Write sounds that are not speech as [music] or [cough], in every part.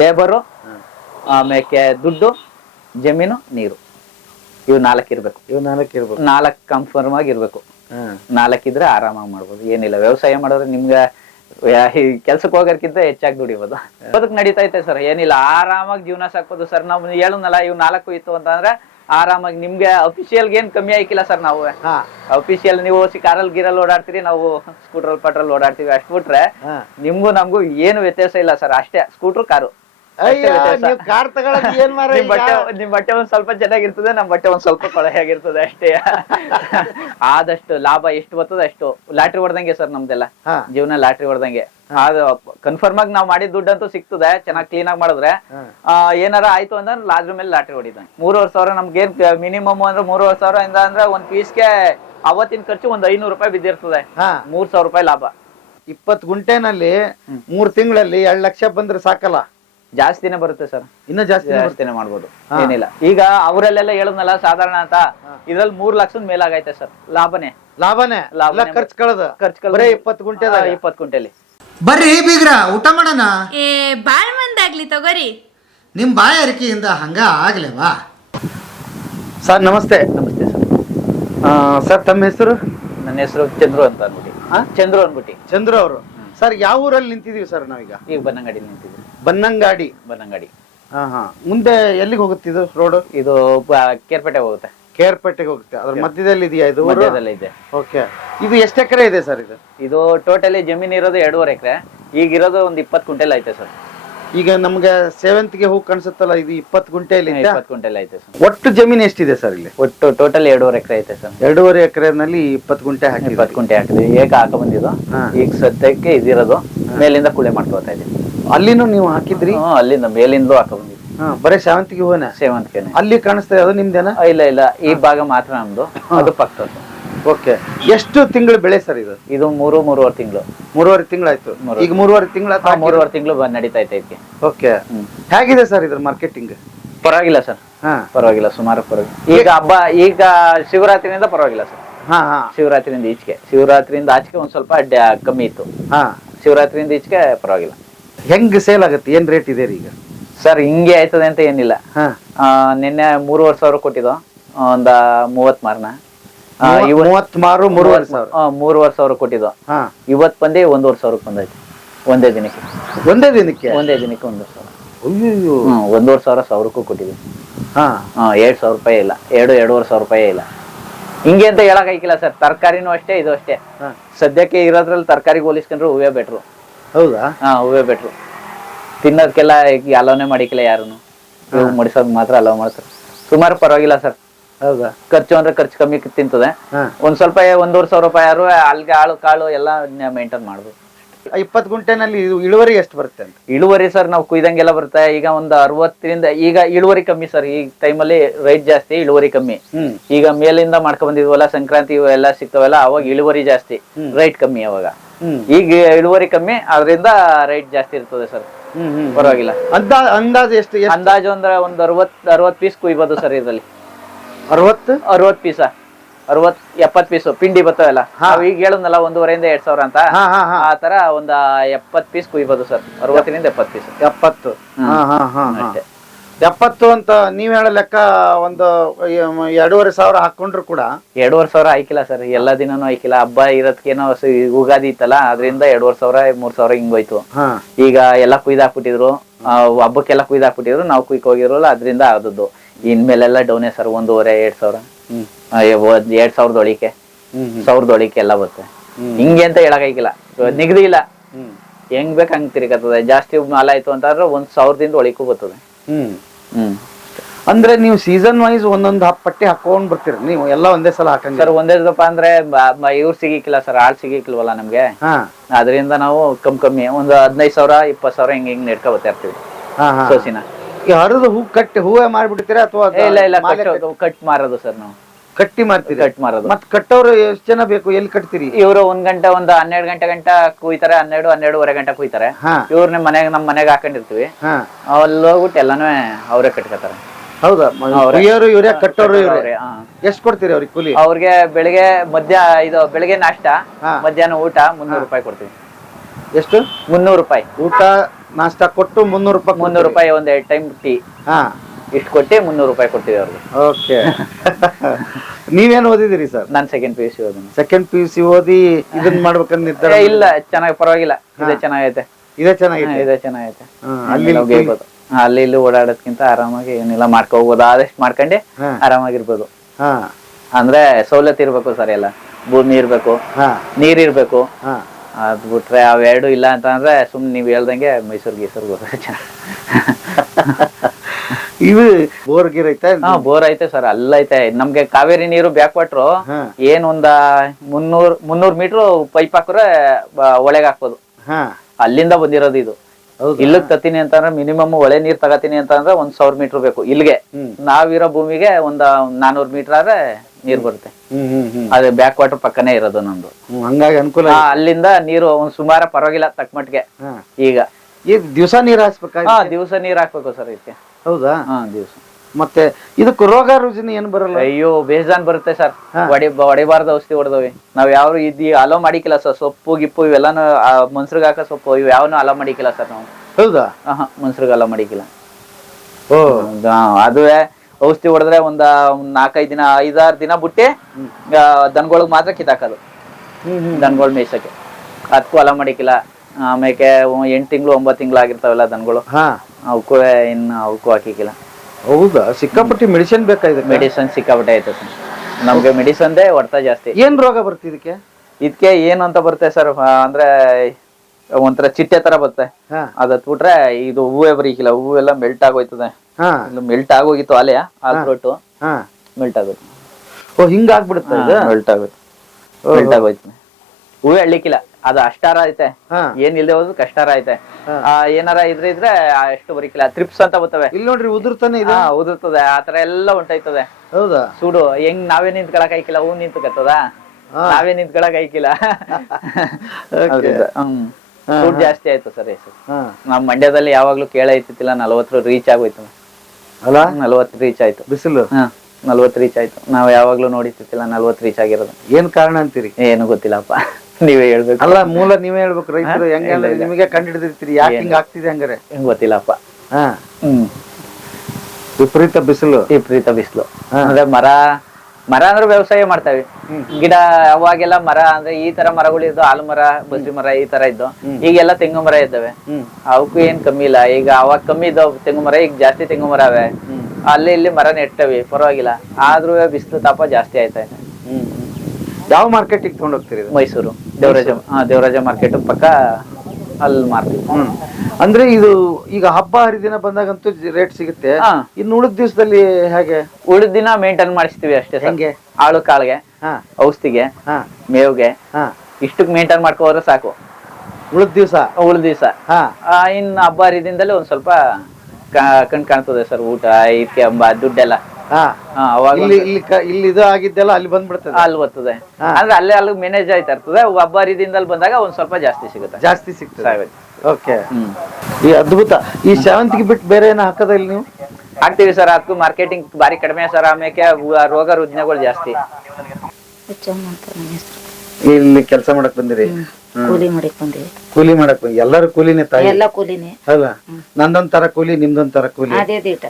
Labour ಆಮೇಲೆ ದುಡ್ಡು ಜಮೀನು ನೀರು. ಇವು ನಾಲ್ಕು ಇರ್ಬೇಕು. ಇವು ನಾಲ್ಕು ಇರ್ಬೇಕು. ನಾಲ್ಕು ಕನ್ಫರ್ಮ್ ಆಗಿ ಇರ್ಬೇಕು. ನಾಲ್ಕು ನಾಲ್ಕಿದ್ರೆ ಆರಾಮಾಗಿ ಮಾಡ್ಬೋದು. ಏನಿಲ್ಲ ವ್ಯವಸಾಯ ಮಾಡಿದ್ರೆ ನಿಮ್ಗೆ ಕೆಲ್ಸಕ್ಕೆ ಹೋಗೋಕ್ಕಿಂತ ಹೆಚ್ಚಾಗಿ ದುಡಿಬೋದು. ಬದುಕು ನಡೀತೈತೆ ಸರ್ ಏನಿಲ್ಲ ಆರಾಮಾಗಿ ಜೀವನ ಸಾಕ್ಬೋದು ಸರ್. ನಾವು ಹೇಳೋನಲ್ಲ ಇವ್ ನಾಲ್ಕು ಇತ್ತು ಅಂತಂದ್ರೆ ಆರಾಮಾಗಿ ನಿಮ್ಗೆ ಅಫಿಷಿಯಲ್ ಏನ್ ಕಮ್ಮಿ ಆಯ್ಕಿಲ್ಲ ಸರ್ ನಾವು. ಅಫಿಷಿಯಲ್ ನೀವು ಕಾರಲ್ಲಿ ಗಿರಲ್ಲಿ ಓಡಾಡ್ತೀರಿ ನಾವು ಸ್ಕೂಟರ್ ಪಟ್ರಲ್ ಓಡಾಡ್ತೀವಿ. ಅಷ್ಟು ಬಿಟ್ರೆ ನಿಮ್ಗೂ ನಮ್ಗೂ ಏನು ವ್ಯತ್ಯಾಸ ಇಲ್ಲ ಸರ್. ಅಷ್ಟೇ ಸ್ಕೂಟ್ರು ಕಾರು. ಅಯ್ಯ ವ್ಯತ್ಯಾಸ. ಕಾರ್ ತಗೊಳ್ಳೋದು ಏನ್ ಮಾರ ನಿಮ್ ಬಟ್ಟೆ ನಿಮ್ ಬಟ್ಟೆ ಒಂದ್ ಸ್ವಲ್ಪ ಚೆನ್ನಾಗಿರ್ತದೆ ನಮ್ ಬಟ್ಟೆ ಒಂದ್ ಸ್ವಲ್ಪ ಕೊಳೆಯಾಗಿರ್ತದೆ ಅಷ್ಟೇ. [laughs] ಆದಷ್ಟು ಲಾಭ ಎಷ್ಟು ಬರ್ತದೆ ಅಷ್ಟು. ಲಾಟ್ರಿ ಹೊಡ್ದಂಗೆ ಸರ್ ನಮ್ದೆಲ್ಲ. ಜೀವನ ಲಾಟ್ರಿ ಹೊಡ್ದಂಗೆ. ಅದು ಕನ್ಫರ್ಮ್ ಆಗಿ ನಾವ್ ಮಾಡಿದ ದುಡ್ಡಂತೂ ಸಿಗ್ತದೆ ಚೆನ್ನಾಗಿ ಕ್ಲೀನ್ ಆಗಿ ಮಾಡಿದ್ರೆ. ಏನಾರ ಆಯ್ತು ಅಂದ್ರೆ ಅದ್ರ ಮೇಲೆ ಲಾಟ್ರಿ ಹೊಡಿದಂಗೆ ಮೂರುವರೆ ಸಾವಿರ ನಮ್ಗೆ ಏನ್ ಮಿನಿಮಮ್ ಅಂದ್ರೆ ಮೂರುವರೆ ಸಾವಿರ ಇಂದ ಅಂದ್ರೆ ಒಂದ್ ಪೀಸ್ಗೆ ಅವತ್ತಿನ ಖರ್ಚು ಒಂದ್ ಐನೂರು ರೂಪಾಯಿ ಬಿದ್ದಿರ್ತದೆ. ಮೂರ್ ಸಾವಿರ ರೂಪಾಯಿ ಲಾಭ. ಇಪ್ಪತ್ ಗುಂಟೆನಲ್ಲಿ ಮೂರ್ ತಿಂಗಳಲ್ಲಿ ಎರಡ್ ಲಕ್ಷ ಬಂದ್ರೆ ಸಾಕಲ್ಲ. ಜಾಸ್ತಿನೇ ಬರುತ್ತೆ ಸರ್. ಇನ್ನ ಜಾಸ್ತಿ ಜಾಸ್ತಿನೇ ಮಾಡ್ಬೋದು. ಏನಿಲ್ಲ. ಈಗ ಅವರಲ್ಲೆಲ್ಲ ಹೇಳದ್ನಲ್ಲ ಸಾಧಾರಣ ಅಂತ ಇದ್ರಲ್ಲಿ ಮೂರ್ ಲಕ್ಷದ ಮೇಲಾಗೈತೆ ಸರ್. ಲಾಭನೇ. ಲಾಭನೇ? ಲಾಭ ಎಲ್ಲ ಖರ್ಚು ಕಳೆದ? ಖರ್ಚು ಬರೀ ಇಪ್ಪತ್ತು ಗುಂಟೆ ಇಪ್ಪತ್ತು ಕುಂಟೆಲಿ ಬರ್ರಿ ಬೀಗ್ರ ಊಟ ಮಾಡೋಣ? ಏ ಬಾಳ್ ಮಂದಾಗ್ಲಿ ತಗೋರಿ. ನಿಮ್ಮ ಬಾಯಾರಿಕೆಯಿಂದ ಹಂಗ ಆಗ್ಲೇವಾ? ಸರ್ ನಮಸ್ತೆ. ನಮಸ್ತೆ ಸರ್. ಆ, ಸರ್ ತಮ್ಮ ಹೆಸರು? ನನ್ನ ಹೆಸರು ಚಂದ್ರು ಅಂತ ಅನ್ಬಿಟ್ಟು ಹಾ? ಚಂದ್ರು ಅನ್ಬಿಟ್ಟು ಚಂದ್ರು ಅವರು. ಸರ್ ಯಾವ ಊರಲ್ಲಿ ನಿಂತಿದೀವಿ ಸರ್ ನಾವೀಗ? ಈಗ ಬನ್ನಂಗಡಿ ನಿಂತಿದ್ದೀವಿ. ಬನ್ನಂಗಾಡಿ. ಬನ್ನಂಗಾಡಿ. ಹಾ ಹಾ. ಮುಂದೆ ಎಲ್ಲಿಗೆ ಇದು ರೋಡ್ ಇದು ಬ- ಕೇರ್ಪೇಟೆ ಹೋಗುತ್ತೆ. ಕೇರ್ಪೇಟೆಗೆ ಹೋಗುತ್ತೆ. ಅದ್ರ ಮಧ್ಯದಲ್ಲಿ ಇದೆಯಾ ಇದು ಊರು? ಮಧ್ಯದಲ್ಲೇ ಇದೆ. ಓಕೆ. ಇದು ಎಷ್ಟು ಎಕರೆ ಇದೆ ಸರ್ ಇದು? ಇದು ಟೋಟಲಿ ಜಮೀನ್ ಇರೋದು ಎರಡೂವರೆ ಎಕರೆ. ಈಗ ಇರೋದು ಒಂದ್ ಇಪ್ಪತ್ತು ಕುಂಟೆಲ್ ಐತೆ ಸರ್. ಈಗ ನಮ್ಗೆ ಸೇವಂತಿಗೆ ಹೂ ಕಾಣಿಸುತ್ತಲ್ಲ ಇದು ಇಪ್ಪತ್ತು ಇದೆಯಾ? ಇಪ್ಪತ್ತು ಕುಂಟೆಲ್ ಐತೆ ಸರ್. ಒಟ್ಟು ಜಮೀನು ಎಷ್ಟಿದೆ ಸರ್ ಇಲ್ಲಿ? ಒಟ್ಟು ಟೋಟಲ್ ಎರಡೂವರೆ ಎಕರೆ ಐತೆ ಸರ್. ಎರಡೂವರೆ ಎಕರೆನಲ್ಲಿ ಇಪ್ಪತ್ತು ಗುಂಟೆ ಹಾಕಿ ಇಪ್ಪತ್ತು ಗುಂಟೆ ಹಾಕಿದ್ವಿ ಏಕ ಹಾಕ ಬಂದಿದ್ದು. ಹಾ. ಈಗ ಸದ್ಯಕ್ಕೆ ಇದಿರೋದು. ಮೇಲಿಂದ ಕುಳೆ ಮಾಡ್ಕೋತಾ ಇದೀವಿ ಅಲ್ಲಿನೂ ನೀವು ಹಾಕಿದ್ರಿ? ಹ್ಮ್, ಅಲ್ಲಿಂದ ಮೇಲಿಂದ ಹಾಕ ಬಂದಿದ್ವಿ ಹಾ ಬರೀ ಸೇವಂತಿಗೆ ಹೂವನ? ಸೇವಂತಿಗೆ ಅಲ್ಲಿ ಕಾಣಿಸ್ತಾ ಅದು ನಿಮ್ದೇನಾ? ಇಲ್ಲ ಇಲ್ಲ. ಈ ಭಾಗ ಮಾತ್ರ ನಮ್ದು. ಅದು ಪಕ್ಕದ್ದು. ಓಕೆ. ಎಷ್ಟು ತಿಂಗಳು ಬೆಳೆ ಸರ್ ಇದು? ಇದು ಮೂರು ಮೂರುವರೆ ತಿಂಗಳು. ಮೂರುವರೆ ತಿಂಗಳಾಯ್ತು. ಆಯ್ತು ಈಗ ಮೂರುವರೆ ತಿಂಗಳ ಮೂರುವರೆ ತಿಂಗಳು ನಡೀತಾ ಐತೆ ಇದಕ್ಕೆ. ಓಕೆ. ಹೇಗಿದೆ ಸರ್ ಇದ್ರ ಮಾರ್ಕೆಟಿಂಗ್ ಪರವಾಗಿಲ್ಲ ಸರ್. ಹಾ. ಪರವಾಗಿಲ್ಲ ಸುಮಾರು ಪರವಾಗಿಲ್ಲ. ಈಗ ಹಬ್ಬ ಈಗ ಶಿವರಾತ್ರಿಯಿಂದ ಪರವಾಗಿಲ್ಲ ಸರ್. ಹಾ ಹಾ. ಶಿವರಾತ್ರಿಯಿಂದ ಈಚೆಗೆ. ಶಿವರಾತ್ರಿಯಿಂದ ಆಚೆಗೆ ಒಂದ್ ಸ್ವಲ್ಪ ಡ್ಯಾ- ಕಮ್ಮಿ ಇತ್ತು. ಹಾ. ಶಿವರಾತ್ರಿಯಿಂದ ಈಚೆಗೆ ಪರವಾಗಿಲ್ಲ. ಹೆಂಗ್ ಸೇಲ್ ಆಗತ್ತೆ? ಏನ್ ರೇಟ್ ಇದೆ ರೀ ಈಗ? ಸರ್ ಹಿಂಗೆ ಆಯ್ತದೆ ಅಂತ ಏನಿಲ್ಲ. ಹಾ. ಆ, ನಿನ್ನೆ ಮೂರುವರೆ ಸಾವಿರ ಕೊಟ್ಟಿದ್ದು ಒಂದ ಮೂವತ್ ಮಾರ್ನ. ಆ, ಮೂವ- ಇವತ್ತು ಮೂವತ್ತ್ ಮಾರು ಮೂರುವರೆ ಸಾವಿರ. ಮೂರುವರೆ ಸಾವಿರ ಕೊಟ್ಟಿದ್ದು. ಇವತ್ ಬಂದೆ ಒಂದೂವರೆ ಸಾವಿರಕ್ಕೆ ಬಂದೈತೆ. ಒಂದೇ ದಿನಕ್ಕೆ. ಒಂದೇ ದಿನಕ್ಕೆ? ಒಂದೇ ದಿನಕ್ಕೆ ಒಂದೂವರೆ ಸಾವಿರ. ಅಯ್ಯೋ ಒಂದೂವರೆ ಸಾವಿರ ಸಾವಿರಕ್ಕೂ ಕೊಟ್ಟಿದ್ವಿ ಎರಡ್ ಸಾವಿರ ರೂಪಾಯಿ ಇಲ್ಲ. ಎರಡು ಎರಡೂವರೆ ಸಾವಿರ ರೂಪಾಯಿ ಇಲ್ಲ. ಹಿಂಗೆ ಅಂತ ಹೇಳಕ್ ಐಕಿಲ್ಲ ಸರ್. ತರಕಾರಿನೂ ಅಷ್ಟೇ ಇದು ಅಷ್ಟೇ. ಸದ್ಯಕ್ಕೆ ಇರೋದ್ರಲ್ಲಿ ತರಕಾರಿ ಹೋಲಿಸ್ಕೊಂಡ್ರೆ ಹೂವೆ ಬೆಟ್ರು. ಹೌದಾ? ಹಾ ಹೂವೇ ಬೆಟ್ರು. ತಿನ್ನೋದಕ್ಕೆಲ್ಲ ಅಲೋನೆ ಮಾಡಿಕಿಲ್ಲ ಯಾರುನು. ಇವ್ ಮಡಿಸೋದ್ ಮಾತ್ರ ಅಲೋ ಮಾಡ್ತಾರೆ ಸುಮಾರು ಪರವಾಗಿಲ್ಲ ಸರ್. ಹೌದಾ. ಖರ್ಚು ಅಂದ್ರೆ ಖರ್ಚು ಕಮ್ಮಿ ತಿಂತದೆ. ಒಂದ್ ಸ್ವಲ್ಪ ಒಂದೂವರೆ ಸಾವಿರ ರೂಪಾಯಿ ಯಾರು ಅಲ್ಲಿಗೆ ಆಳು ಕಾಳು ಎಲ್ಲ ಮೇಂಟೈನ್ ಮಾಡ್ಬೋದು. ಇಪ್ಪತ್ತು ಗುಂಟೆನಲ್ಲಿ ಇಳುವರಿ ಎಷ್ಟು ಬರುತ್ತೆ ಅಂತ? ಇಳುವರಿ ಸರ್ ನಾವು ಕುಯ್ದಂಗೆಲ್ಲ ಬರುತ್ತೆ. ಈಗ ಒಂದು ಅರವತ್ತರಿಂದ ಈಗ ಇಳುವರಿ ಕಮ್ಮಿ ಸರ್. ಈ ಟೈಮಲ್ಲಿ ರೈಟ್ ಜಾಸ್ತಿ ಇಳುವರಿ ಕಮ್ಮಿ. ಈಗ ಮೇಲಿಂದ ಮಾಡ್ಕೊಂಡ್ ಬಂದಿದ್ವಲ್ಲ ಸಂಕ್ರಾಂತಿ ಎಲ್ಲ ಸಿಗ್ತಾವಲ್ಲ ಅವಾಗ ಇಳುವರಿ ಜಾಸ್ತಿ. ರೈಟ್ ಕಮ್ಮಿ ಅವಾಗ. ಈಗ ಇಳುವರಿ ಕಮ್ಮಿ ಅದರಿಂದ ರೈಟ್ ಜಾಸ್ತಿ ಇರ್ತದೆ ಸರ್. ಪರವಾಗಿಲ್ಲ. ಅಂದಾ ಅಂದಾಜು ಎಷ್ಟು ಎಷ್ಟು? ಅಂದಾಜು ಅಂದ್ರೆ ಒಂದ್ ಅರವತ್ ಅರವತ್ ಪೀಸ್ ಕುಯ್ಬೋದು ಸರ್ ಇದ್ರಲ್ಲಿ. ಅರವತ್ತು? ಅರವತ್ ಪೀಸ. ಅರವತ್ ಎಪ್ಪತ್ ಪೀಸು. ಪಿಂಡಿ ಬರ್ತಾವಲ್ಲ ನಾವು ಈಗ ಹೇಳದ್ನಲ್ಲ ಒಂದೂವರೆಯಿಂದ ಎರಡ್ ಸಾವಿರ ಅಂತ. ಹಾ ಹಾ ಹಾ. ಆ ತರ ಒಂದ್ ಎಪ್ಪತ್ ಪೀಸ್ ಕುಯ್ಬೋದು ಸರ್. ಅರವತ್ತರಿಂದ ಎಪ್ಪತ್ ಪೀಸ್. ಎಪ್ಪತ್ತು. ಅಷ್ಟೇ. ಎಪ್ಪತ್ತು ಅಂತ ನೀವ್ ಹೇಳ ಲೆಕ್ಕ ಒಂದು ಎರಡೂವರೆ ಸಾವಿರ ಹಾಕೊಂಡ್ರು ಕೂಡ. ಎರಡೂವರೆ ಸಾವಿರ ಆಯ್ಕಿಲ್ಲ ಸರ್. ಎಲ್ಲ ದಿನನೂ ಆಯ್ಕಿಲ್ಲ ಹಬ್ಬ ಇರೋದಕ್ಕೇನೋ ಯುಗಾದಿ ಇತ್ತಲ್ಲ ಅದರಿಂದ ಎರಡೂವರೆ ಸಾವಿರ ಮೂರ್ ಸಾವಿರ ಹಿಂಗೋಯ್ತು ಈಗ ಎಲ್ಲ ಕುಯ್ದಾಕ್ಬಿಟ್ಟಿದ್ರು. ಹಬ್ಬಕ್ಕೆಲ್ಲ ಕುಯ್ದಾಕ್ಬಿಟ್ಟಿದ್ರು. ನಾವು ಕುಯ್ಕ್ ಹೋಗಿರೋಲ್ಲ ಅದರಿಂದ ಆದದ್ದು. ಇನ್ಮೇಲೆಲ್ಲ ಡೌನೇ ಸರ್ ಒಂದೂವರೆ ಎರಡ್ ಸಾವಿರ. ಎರಡ್ ಸಾವಿರದ ಒಳಿಕೆ ಸಾವಿರದ ಒಳಿಕೆ ಎಲ್ಲ ಬರುತ್ತೆ. ಹಿಂಗೆ ಅಂತ ಹೇಳಕ್ಕಾಗಿಲ್ಲ. ನಿಗದಿ ಇಲ್ಲ ಹೆಂಗ್ ಬೇಕ್ ಹಂಗ ತಿರ್ಗತ್ತದೆ ಜಾಸ್ತಿ ಮಾಲ ಆಯ್ತು ಅಂತಂದ್ರೆ ಒಂದ್ ಸಾವಿರದಿಂದ ಒಳಿಕು ಬರ್ತದೆ. ಹ್ಮ್. ಅಂದ್ರೆ ನೀವು ಸೀಸನ್ ವೈಸ್ ಒಂದೊಂದು ಹಪ್ ಪಟ್ಟಿ ಹಾಕೊಂಡ್ ಬರ್ತೀರಿ. ನೀವು ಎಲ್ಲ ಒಂದೇ ಸಲ ಹಾಕಂಗ ಸರ್ ಒಂದೇ ದಪ್ಪ ಅಂದ್ರೆ ಇವ್ರ ಸಿಗಿಕ್ಕಿಲ್ಲ ಸರ್ ಆಳ್ ಸಿಗಿಕ್ಕಿಲ್ವಲ್ಲ ನಮ್ಗೆ. ಅದರಿಂದ ನಾವು ಕಮ್ ಕಮ್ಮಿ ಒಂದು ಹದಿನೈದು ಸಾವಿರ ಇಪ್ಪತ್ತು ಸಾವಿರ ಹಿಂಗ್ ಹಿಂಗ್ ನೆಡ್ಕೊ ಬರ್ತಾ ಇರ್ತೀವಿ. ಸೋಸಿನ. ಈ ಹರಿದು ಹೂ ಕಟ್ಟಿ ಹೂವೇ ಮಾಡ್ಬಿಡ್ತೀರಾ ಅಥವಾ ಇಲ್ಲ ಇಲ್ಲ ಮಾಲೆ ಕಟ್ ಕಟ್ ಮಾರೋದು ಸರ್ ನಾವು. ಕಟ್ಟಿ ಮಾರ್ತೀರಿ? ಕಟ್ ಮಾರೋದು. ಮತ್ತೆ ಕಟ್ಟೋರು ಎಷ್ಟ್ ಜನ ಬೇಕು? ಎಲ್ಲಿ ಕಟ್ತೀರಿ? ಇವರು ಒಂದ್ ಗಂಟೆ ಒಂದು ಹನ್ನೆರಡು ಗಂಟೆ ಗಂಟ ಕುಯ್ತಾರೆ ಹನ್ನೆರಡು ಹನ್ನೆರಡುವರೆ ಗಂಟೆ ಕುಯ್ತಾರೆ. ಹಾ. ನಿಮ್ ಮನೆಗೆ ನಮ್ ಮನೆಗೆ ಹಾಕೊಂಡಿರ್ತೀವಿ. ಹಾ. ಅಲ್ಲಿ ಹೋಗ್ಬಿಟ್ಟು ಎಲ್ಲಾನು ಅವರೇ ಕಟ್ಕೋತಾರೆ. ಹೌದಾ? ಅವ್ರೇ. ಕುಯ್ಯೋರು ಇವ್ರೆ ಕಟ್ಟೋರು ಇವ್ರೆ. ಅವ್ರೇ, ಹಾ. ಎಷ್ಟ್ ಕೊಡ್ತೀರಿ ಅವ್ರಿಗೆ ಕೂಲಿ? ಅವ್ರಿಗೆ ಬೆಳಿಗ್ಗೆ ಮಧ್ಯ ಇದು ಬೆಳಿಗ್ಗೆ ನಾಷ್ಟ ಹಾ. ಮಧ್ಯಾಹ್ನ ಊಟ ಮುನ್ನೂರು ರೂಪಾಯಿ ಕೊಡ್ತೀವಿ. ಎಷ್ಟು? ಮುನ್ನೂರು ರೂಪಾಯಿ. ಊಟ ನಾಷ್ಟಾ ಕೊಟ್ಟು ಮುನ್ನೂರು ರೂಪಾಯಿ ಮುನ್ನೂರು ರೂಪಾಯಿ ಒಂದ್ ಎರಡ್ ಟೈಮ್ ಟೀ ಹಾ. ಇಷ್ಟು ಕೊಟ್ಟೆ ಮುನ್ನೂರು ರೂಪಾಯಿ ಕೊಡ್ತೀವಿ ಅವ್ರಿಗೆ. ಓಕೆ. [laughs] ನೀವೇನ್ ಓದಿದಿರಿ ಸರ್? ನಾನ್ ಸೆಕೆಂಡ್ ಪಿ ಯು ಸಿ ಓದಿನ. ಸೆಕೆಂಡ್ ಪಿ ಯು ಸಿ ಓದಿ ಇದನ್ನ ಮಾಡ್ಬೇಕಂತ ನಿರ್ಧಾರ ಇಲ್ಲ ಚೆನ್ನಾಗಿ ಪರವಾಗಿಲ್ಲ. ಇದೇ ಚೆನ್ನಾಗೈತೆ. ಇದೇ ಚೆನ್ನಾಗಿ ಚೆನ್ನಾಗಿದೆ ಇದೇ ಚೆನ್ನಾಗೈತೆ. ಅಲ್ಲಿ ಅಲ್ಲಿ ಹೋಗ್ಬೋದು ಅಲ್ಲಿ ಇಲ್ಲಿ ಓಡಾಡೋದ್ಕಿಂತ ಆರಾಮಾಗಿ ಏನಿಲ್ಲ ಮಾಡ್ಕೊ ಹೋಗ್ಬೋದು. ಆದಷ್ಟು ಮಾಡ್ಕೊಂಡೆ. ಆರಾಮಾಗಿರ್ಬೋದು. ಅಂದ್ರೆ ಸವಲತ್ತು ಇರ್ಬೇಕು ಸರ್ ಎಲ್ಲ. ಭೂಮಿ ಇರ್ಬೇಕು ನೀರ್ ಇರ್ಬೇಕು. ಅದ್ ಬಿಟ್ರೆ ಅವೆರಡು ಇಲ್ಲ ಅಂತಂದ್ರೆ ನೀವು ನೀವ್ ಹೇಳ್ದಂಗೆ ಮೈಸೂರು ಗೀಸೂರ್ಗೆ ಹೋದ್ರೆ [laughs] ಚೆನ್ನಾಗಿ ಇವು ಬೋರ್ ಗೀರ್ ಐತೆ ಹಾ ಬೋರ್ ಐತೆ ಸರ್ ಅಲ್ಲ ಐತೆ. ನಮ್ಗೆ ಕಾವೇರಿ ನೀರು ಬ್ಯಾಕ್ ವಾಟ್ರು. ಏನ್ ಒಂದ ಮುನ್ನೂರ್ ಮುನ್ನೂರ್ ಮೀಟರ್ ಪೈಪ್ ಹಾಕ್ರೆ ಒಳಗೆ ಹಾಕೋದು ಅಲ್ಲಿಂದ ಬಂದಿರೋದು ಇದು. ಇಲ್ಲಿಗೆ ತತ್ತೀನಿ ಅಂತಂದ್ರೆ ಮಿನಿಮಮ್ ಒಳೆ ನೀರ್ ತಗತೀನಿ ಅಂತಂದ್ರೆ ಒಂದ್ ಸಾವಿರ ಮೀಟರ್ ಬೇಕು. ಇಲ್ಲಿಗೆ. ನಾವಿರೋ ಭೂಮಿಗೆ ಒಂದ್ ನಾನೂರ್ ಮೀಟರ್ ಆದ್ರೆ ನೀರ್ ಬರುತ್ತೆ. ಅದೇ ಬ್ಯಾಕ್ ವಾಟರ್ ಪಕ್ಕನೇ ಇರೋದು ನಮ್ದು. ಹ್ಮ್, ಹಂಗಾಗಿ ಅನುಕೂಲ ಆ, ಅಲ್ಲಿಂದ ನೀರು ಒಂದು ಸುಮಾರ ಪರವಾಗಿಲ್ಲ ತಕ್ಕ ಮಟ್ಟಿಗೆ. ಹಾ. ಈಗ ಈಗ ದಿವಸ ನೀರ್ ಹಾಸ್ಬೇಕಾ ಹಾ ದಿವಸ ನೀರ್ ಹಾಕ್ಬೇಕು ಸರ್ ಇದಕ್ಕೆ. ಹೌದಾ? ಹಾ ದಿವಸ. ಮತ್ತೆ ಇದಕ್ಕೆ ರೋಗ ರುಜಿನ ಏನ್ ಬರಲ್ಲ? ಅಯ್ಯೋ ಬೇಜಾನ್ ಬರುತ್ತೆ ಸರ್. ಹಾ. ಹೊಡಿ ಹೊಡಿಬಾರ್ದು ಔಷಧಿ ಹೊಡೆದವಿ ನಾವ್ ಯಾವ ಇದ್ದಿ ಅಲೋ ಮಾಡಿಕಿಲ್ಲ ಸರ್. ಸೊಪ್ಪು ಗಿಪ್ಪು ಇವೆಲ್ಲಾನು ಮನ್ಸ್ರಿಗೆ ಹಾಕೋ ಸೊಪ್ಪು ಇವ್ ಯಾವನು ಅಲೋ ಮಾಡಿಕಿಲ್ಲ ಸರ್ ನಾವು. ಹೌದಾ? ಹಾ ಮನ್ಸ್ರಿಗೆ ಅಲೋ ಮಾಡಿಕಿಲ್ಲ. ಓ. ಅದುವೆ ಔಷಧಿ ಹೊಡೆದ್ರೆ ಒಂದ ನಾಲ್ಕೈದು ದಿನ ಐದಾರು ದಿನ ಬಿಟ್ಟೆ ದನಗಳಿಗೆ ಮಾತ್ರ ಕಿತ್ತಾಕೋದು. ದನಗಳ ಮೇಯ್ಸಕ್ಕೆ ಅದಕ್ಕೂ ಅಲ ಮಾಡಿಕಿಲ್ಲ. ಆಮೇಲೆ ಎಂಟು ತಿಂಗಳು ಒಂಬತ್ತು ತಿಂಗಳು ಆಗಿರ್ತಾವಲ್ಲ ದನಗಳು. ಹಾ. ಅವಕ್ಕೂ ಇನ್ನು ಅವಕ್ಕೂ ಹಾಕಿಕ್ಕಿಲ್ಲ ಹೌದಾ? ಸಿಕ್ಕಾಪಟ್ಟಿ ಮೆಡಿಸಿನ್ ಬೇಕಾಗಿದೆ ಮೆಡಿಸನ್ ಸಿಕ್ಕಾಪಟ್ಟೆ ಐತೆ ಸರ್. ನಮ್ಗೆ ಮೆಡಿಸನ್ದೇ ಹೊಡ್ತಾ ಜಾಸ್ತಿ. ಏನ್ ರೋಗ ಬರ್ತಿದಕ್ಕೆ? ಇದಕ್ಕೆ ಏನು ಅಂತ ಬರುತ್ತೆ ಸರ್ ಅಂದ್ರೆ ಒಂಥರ ಚಿಟ್ಟೆ ತರ ಬರುತ್ತೆ. ಹಾ. ಅದ್ ಹತ್ಬಿಟ್ರೆ ಇದು ಹೂವೇ ಬರೀಕಿಲ್ಲ ಹೂವು ಎಲ್ಲ ಮೆಲ್ಟ್ ಆಗೋಯ್ತದೆ. ಹಾ. ಮೆಲ್ಟ್ ಆಗೋಗಿತ್ತು ಆಗ್ಬಿಟ್ಟು ಹಾ. ಮೆಲ್ಟ್ ಆಗುತ್ತೆ ಓ ಹಿಂಗಾಗ್ಬಿಡುತ್ತೆ ಇದು? ಮೆಲ್ಟ್ ಆಗೋಯ್ತು. ಮೆಲ್ಟ್ ಆಗೋಯ್ತು. ಹೂವೇ ಹಳ್ಳಿಕ್ಕಿಲ್ಲ ಅದು ಅಷ್ಟಾರ ಐತೆ. ಹಾ. ಏನ್ ಇಲ್ದೆ ಹೋದ್ರು ಕಷ್ಟಾರ ಐತೆ. ಹಾ. ಆ, ಏನಾರ ಇದ್ರೆ ಇದ್ರೆ ಅಷ್ಟು ಎಷ್ಟು ಬರೀಕಿಲ್ಲ. ತ್ರಿಪ್ಸ್ ಅಂತ ಬರ್ತವೆ. ಇಲ್ಲಿ ನೋಡ್ರಿ ಉದುರ್ತಾನೆ ಇದೆ? ಹಾ ಉದುರ್ತದೆ. ಆತರ ಎಲ್ಲ ಉಂಟಾಯ್ತದೆ. ಹೌದಾ? ಸುಡು ಹೆಂಗ್ ನಾವೇ ನಿಂತ್ಕೊಳಕ್ ಐಕಿಲ್ಲ ಹೂ ನಿಂತ್ಕತ್ತದ. ನಾವೇ ನಿಂತ್ಕೊಳಕ್ ಐಕಿಲ್ಲ [laughs] Okay. ಹ್ಮ್. ಸೂಟ್ ಜಾಸ್ತಿ ಆಯ್ತು ಸರ್ ನಮ್ ಮಂಡ್ಯದಲ್ಲಿ ಯಾವಾಗ್ಲೂ ಕೇಳ ಇತ್ತಿಲ್ಲ ನಲವತ್ತು ರೀಚ್ ಆಗೋಯ್ತು. ಅಲ್ಲ? ನಲವತ್ತು ರೀಚ್ ಆಯ್ತು. ಬಿಸಿಲು? ಹಾ ನಲ್ವತ್ತು ರೀಚ್ ಆಯ್ತು. ನಾವ್ ಯಾವಾಗ್ಲೂ ನೋಡಿತಿಲ್ಲ ನಲ್ವತ್ತು ರೀಚ್ ಆಗಿರೋದು. ಏನ್ ಕಾರಣ ಅಂತೀರಿ? ಏನು ಗೊತ್ತಿಲ್ಲಪ್ಪ. [laughs] ನೀವೇ ಹೇಳ್ಬೇಕು. ಅಲ್ಲ ಮೂಲ ನೀವೇ ಹೇಳ್ಬೇಕು ರೈತರು ಹೆಂಗಲ್ಲ ಹೆಂಗ. ನಿಮಗೆ ಕಂಡು ಹಿಡಿದಿರ್ತೀರಿ ಯಾಕೆ? ಹಿಂಗ ಆಗ್ತಿದೆ ಹಂಗಾರೆ? ಹೆಂಗ್ ಗೊತ್ತಿಲ್ಲಪ್ಪ. ಹಾ. ಹ್ಮ್. ವಿಪರೀತ ಬಿಸಿಲು. ವಿಪರೀತ ಬಿಸಿಲು. ಅಂದ್ರೆ ಮರ ಮರ ಅಂದ್ರೆ ವ್ಯವಸಾಯ ಮಾಡ್ತಾವೆ. ಗಿಡ ಅವಾಗೆಲ್ಲ ಮರ ಅಂದ್ರೆ ಈ ತರ ಮರಗಳು ಇದ್ದು ಹಾಲು ಮರ ಬಸ್ರಿ ಮರ ಈ ತರ ಇದ್ದು ಈಗೆಲ್ಲ ತೆಂಗು ಮರ ಇದ್ದಾವೆ. ಅವಕ್ಕೂ ಏನ್ ಕಮ್ಮಿ ಇಲ್ಲ. ಈಗ ಅವಾಗ ಕಮ್ಮಿ ಇದ್ದಾವ ತೆಂಗು ಮರ ಈಗ ಜಾಸ್ತಿ ತೆಂಗು ಮರ ಅವೆ ಅಲ್ಲಿ ಇಲ್ಲಿ ಮರ ನೆಟ್ಟವಿ ಪರವಾಗಿಲ್ಲ. ಆದ್ರೂ ಬಿಸಿಲು ತಾಪ ಜಾಸ್ತಿ ಆಯ್ತಾ. ಯಾವ ಮಾರ್ಕೆಟ್ ತಗೊಂಡ್ ಹೋಗ್ತೀರಿ ಮೈಸೂರು. ದೇವರಾಜ ದೇವರಾಜ ಮಾರ್ಕೆಟ್ ಪಕ್ಕ ಅಲ್ಲಿ ಮಾರ್ತೀವಿ. ಹ್ಮ್. ಅಂದ್ರೆ ಇದು ಈಗ ಹಬ್ಬ ಹರಿದಿನ ಬಂದಾಗಂತೂ ರೇಟ್ ಸಿಗುತ್ತೆ. ಹಾ. ಇನ್ನು ಉಳಿದ ದಿವಸದಲ್ಲಿ ಹೇಗೆ? ಉಳಿದ ದಿನ ಮೇಂಟೈನ್ ಮಾಡಿಸ್ತೀವಿ ಅಷ್ಟೇ ಹಂಗೆ ಹೆಂಗೆ? ಆಳು ಕಾಳಿಗೆ ಹಾ. ಔಷಧಿಗೆ ಹಾ. ಮೇವ್ಗೆ ಹಾ. ಇಷ್ಟಕ್ಕೆ ಮೇಂಟೈನ್ ಮಾಡ್ಕೋದ್ರೆ ಸಾಕು. ಉಳಿದ ದಿವಸ? ಉಳಿದ ದಿವಸ. ಹಾ. ಇನ್ನು ಹಬ್ಬ ಹರಿದಿಂದಲೇ ಒಂದ್ ಸ್ವಲ್ಪ ಕಣ್ ಕಾಣ್ತದೆ ಸರ್ ಊಟ ಇದಕ್ಕೆ ದುಡ್ಡೆಲ್ಲ. ಹಾ. ಹಾ, ಅವಾಗ ಇಲ್ಲಿ ಇಲ್ಲಿ ಕ- ಇಲ್ಲಿ ಇದು ಆಗಿದ್ದೆಲ್ಲ ಅಲ್ಲಿ ಬಂದ್ಬಿಡ್ತದೆ. ಅಲ್ಲಿ ಬರ್ತದೆ. ಅಂದ್ರೆ ಅಲ್ಲೇ ಅಲ್ಲಿ ಮ್ಯಾನೇಜ್ ಆಯ್ತಾ ಇರ್ತದೆ. ಹರಿದಿಂದಲ್ಲಿ ಬಂದಾಗ ಒಂದ್ ಸ್ವಲ್ಪ ಜಾಸ್ತಿ ಸಿಗುತ್ತೆ. ಜಾಸ್ತಿ ಸಿಗ್ತದೆ. ಸಾಯ್ಬೇಕು. Okay hmm. ಈ ಅದ್ಭುತ. ಈ ಸೇವಂತಿಗೆ ಬಿಟ್ಟು ಬೇರೆ ಏನೋ ಹಾಕದ ಇಲ್ಲಿ ನೀವು? ಹಾಕ್ತಿವಿ ಸರ್ ಅದಕ್ಕೂ ಮಾರ್ಕೆಟಿಂಗ್ ಬಾರಿ ಕಡಿಮೆ ಸರ್ ಆಮೇಲೆ ರೋಗ ರುಜಿನಗಳು ಜಾಸ್ತಿ. ಇಲ್ಲಿ ಕೆಲಸ ಮಾಡಕ್ ಬಂದಿರಿ? ಕೂಲಿ ಮಾಡಕ್ ಬಂದಿವಿ. ಕೂಲಿ ಮಾಡಕ್ ಎಲ್ಲಾರು ಕೂಲಿನೇ ತಾಯಿ. ಎಲ್ಲ ಕೂಲಿನೇ. ಅಲ್ಲ? ನಂದೊಂಥರ ಕೂಲಿ ನಿಮ್ದೊಂಥರ ಕೂಲಿ. ಅದೇ ದೀಟ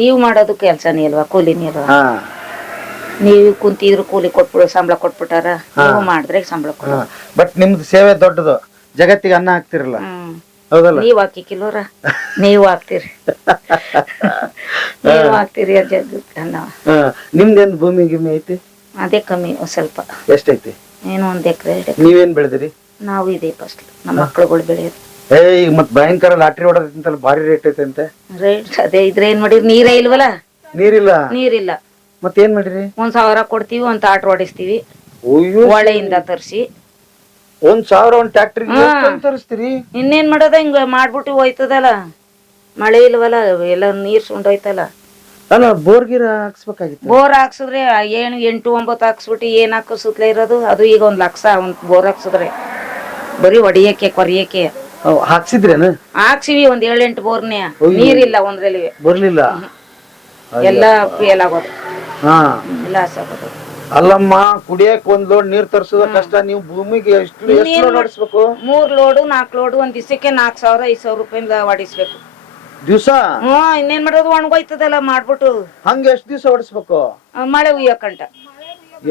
ನೀವು ಮಾಡೋದು ಕೆಲ್ಸನೇ ಅಲ್ವಾ ಕೂಲಿನೇ ಅಲ್ವಾ? ನೀವು ಕುಂತಿದ್ರು ಕೂಲಿ ಕೊಟ್ಬಿಡು ಸಂಬಳ ಕೊಟ್ಬಿಟ್ಟಾರ? ನೀವು ಮಾಡಿದ್ರೆ ಸಂಬಳ ಕೊಡ. ಬಟ್ ನಿಮ್ದು ಸೇವೆ ದೊಡ್ಡದು. ಜಗತ್ತಿಗೆ ಅನ್ನ ಹಾಕ್ತಿರಲ್ಲ. ಹೌದಲ್ಲ? ನೀವ್ ಹಾಕಿಕಿಲ್ವರ ನೀವು ಹಾಕ್ತೀರಿ. ನೀವು ಹಾಕ್ತೀರಿ ಅನ್ನ. ನಿಮ್ದೇನ್ ಭೂಮಿ ಗಿಮಿ ಐತಿ? ಅದೇ ಕಮ್ಮಿ ಸ್ವಲ್ಪ. ಎಷ್ಟೈತಿ? ಏನೋ ಒಂದ್ ಎಕರೆ ನೀವೇನ್ ಬೆಳೆದಿರಿ? ನಾವು ಇದೆ ಫಸ್ಟ್ ನಮ್ಮ ಮಕ್ಕಳುಗಳು ಬೆಳೆಯೋದು. ಏ ಈಗ ಮತ್ ಭಯಂಕರ ಲಾಟ್ರಿ ಹೊಡೋದಂತಲ್ಲ ಭಾರಿ ರೇಟ್ ಐತೆ ಅಂತೆ ರೇಟ್ ಅದೇ ಇದ್ರೆ ಏನ್ ಮಾಡಿರಿ? ನೀರೇ ಇಲ್ವಲ್ಲ? ನೀರಿಲ್ಲ? ನೀರಿಲ್ಲ. ಮತ್ತೇನ್ ಮಾಡಿರಿ? ಒಂದ್ ಸಾವಿರ ಕೊಡ್ತೀವಿ ಒಂದ್ ತಾಟ್ ಹೊಡಿಸ್ತೀವಿ ಅಯ್ಯೋ. ಹೊಳೆಯಿಂದ ತರಿಸಿ. ಒಂದ್ ಸಾವಿರ ಒಂದ್ ಟ್ಯಾಕ್ಟ್ರಿ. ತರಿಸ್ತೀರಿ? ಇನ್ನೇನ್ ಮಾಡೋದ? ಹಿಂಗ ಮಾಡ್ಬಿಟ್ಟು ಹೋಯ್ತದಲ್ಲ. ಮಳೆ ಇಲ್ವಲ್ಲ ಎಲ್ಲ ನೀರ್ ಸುಂಡೋಯ್ತಲ್ಲ ಅಲ್ಲ ಬೋರ್ಗಿರ ಹಾಕ್ಸ್ಬೇಕಾಗಿತ್ತು. ಬೋರ್ ಹಾಕ್ಸಿದ್ರೆ ಏನು ಎಂಟು ಒಂಬತ್ತು ಹಾಕ್ಸ್ಬಿಟ್ಟು ಏನ್ ಹಾಕಿಸುತ್ತಲೇ ಇರೋದು? ಅದು ಈಗ ಒಂದ್ ಲಕ್ಷ ಒಂದ್ ಬೋರ್ ಹಾಕ್ಸಿದ್ರೆ. ಬರೀ ಒಡಿಯಕ್ಕೆ ಕೊರಿಯಕ್ಕೆ. ಅವ್ ಹಾಕ್ಸಿದ್ರೇನು? ಹಾಕ್ಸಿವಿ ಒಂದ್ ಏಳೆಂಟು ಬೋರ್ನೇ. ನೀರಿಲ್ಲ ಒಂದ್ರಲ್ಲಿ. ಬರ್ಲಿಲ್ಲ? ಎಲ್ಲ ಫೇಲ್ ಆಗೋದು. ಹಾ. ಅಲ್ಲಮ್ಮ ಕುಡಿಯಕ್ ಒಂದ್ ಲೋಡ್ ನೀರ್ ತರ್ಸೋದ ಕಷ್ಟ. ನೀವು ಭೂಮಿಗೆ ಎಷ್ಟು ಎಷ್ಟು ಇನ್ನೇನ್ ಲೋಡ್ ಹೊಡಿಸ್ಬೇಕು? ಮೂರ್ ಲೋಡು ನಾಲ್ಕು ಲೋಡು ಒಂದ್ ದಿವಸಕ್ಕೆ ನಾಲ್ಕು ಸಾವಿರ ಐದು ಸಾವಿರ ರೂಪಾಯಿಂದ ಹೊಡಿಸ್ಬೇಕು ದಿವ್ಸ? ಹ್ಞೂ ಇನ್ನೇನ್ ಮಾಡೋದು? ಒಣಗೋಯ್ತದಲ್ಲ ಮಾಡ್ಬಿಟ್ಟು. ಹಂಗ ಎಷ್ಟ್ ದಿವಸ ಹೊಡಿಸ್ಬೇಕು ಆ, ಮಳೆ ಉಯ್ಯಕಂಟ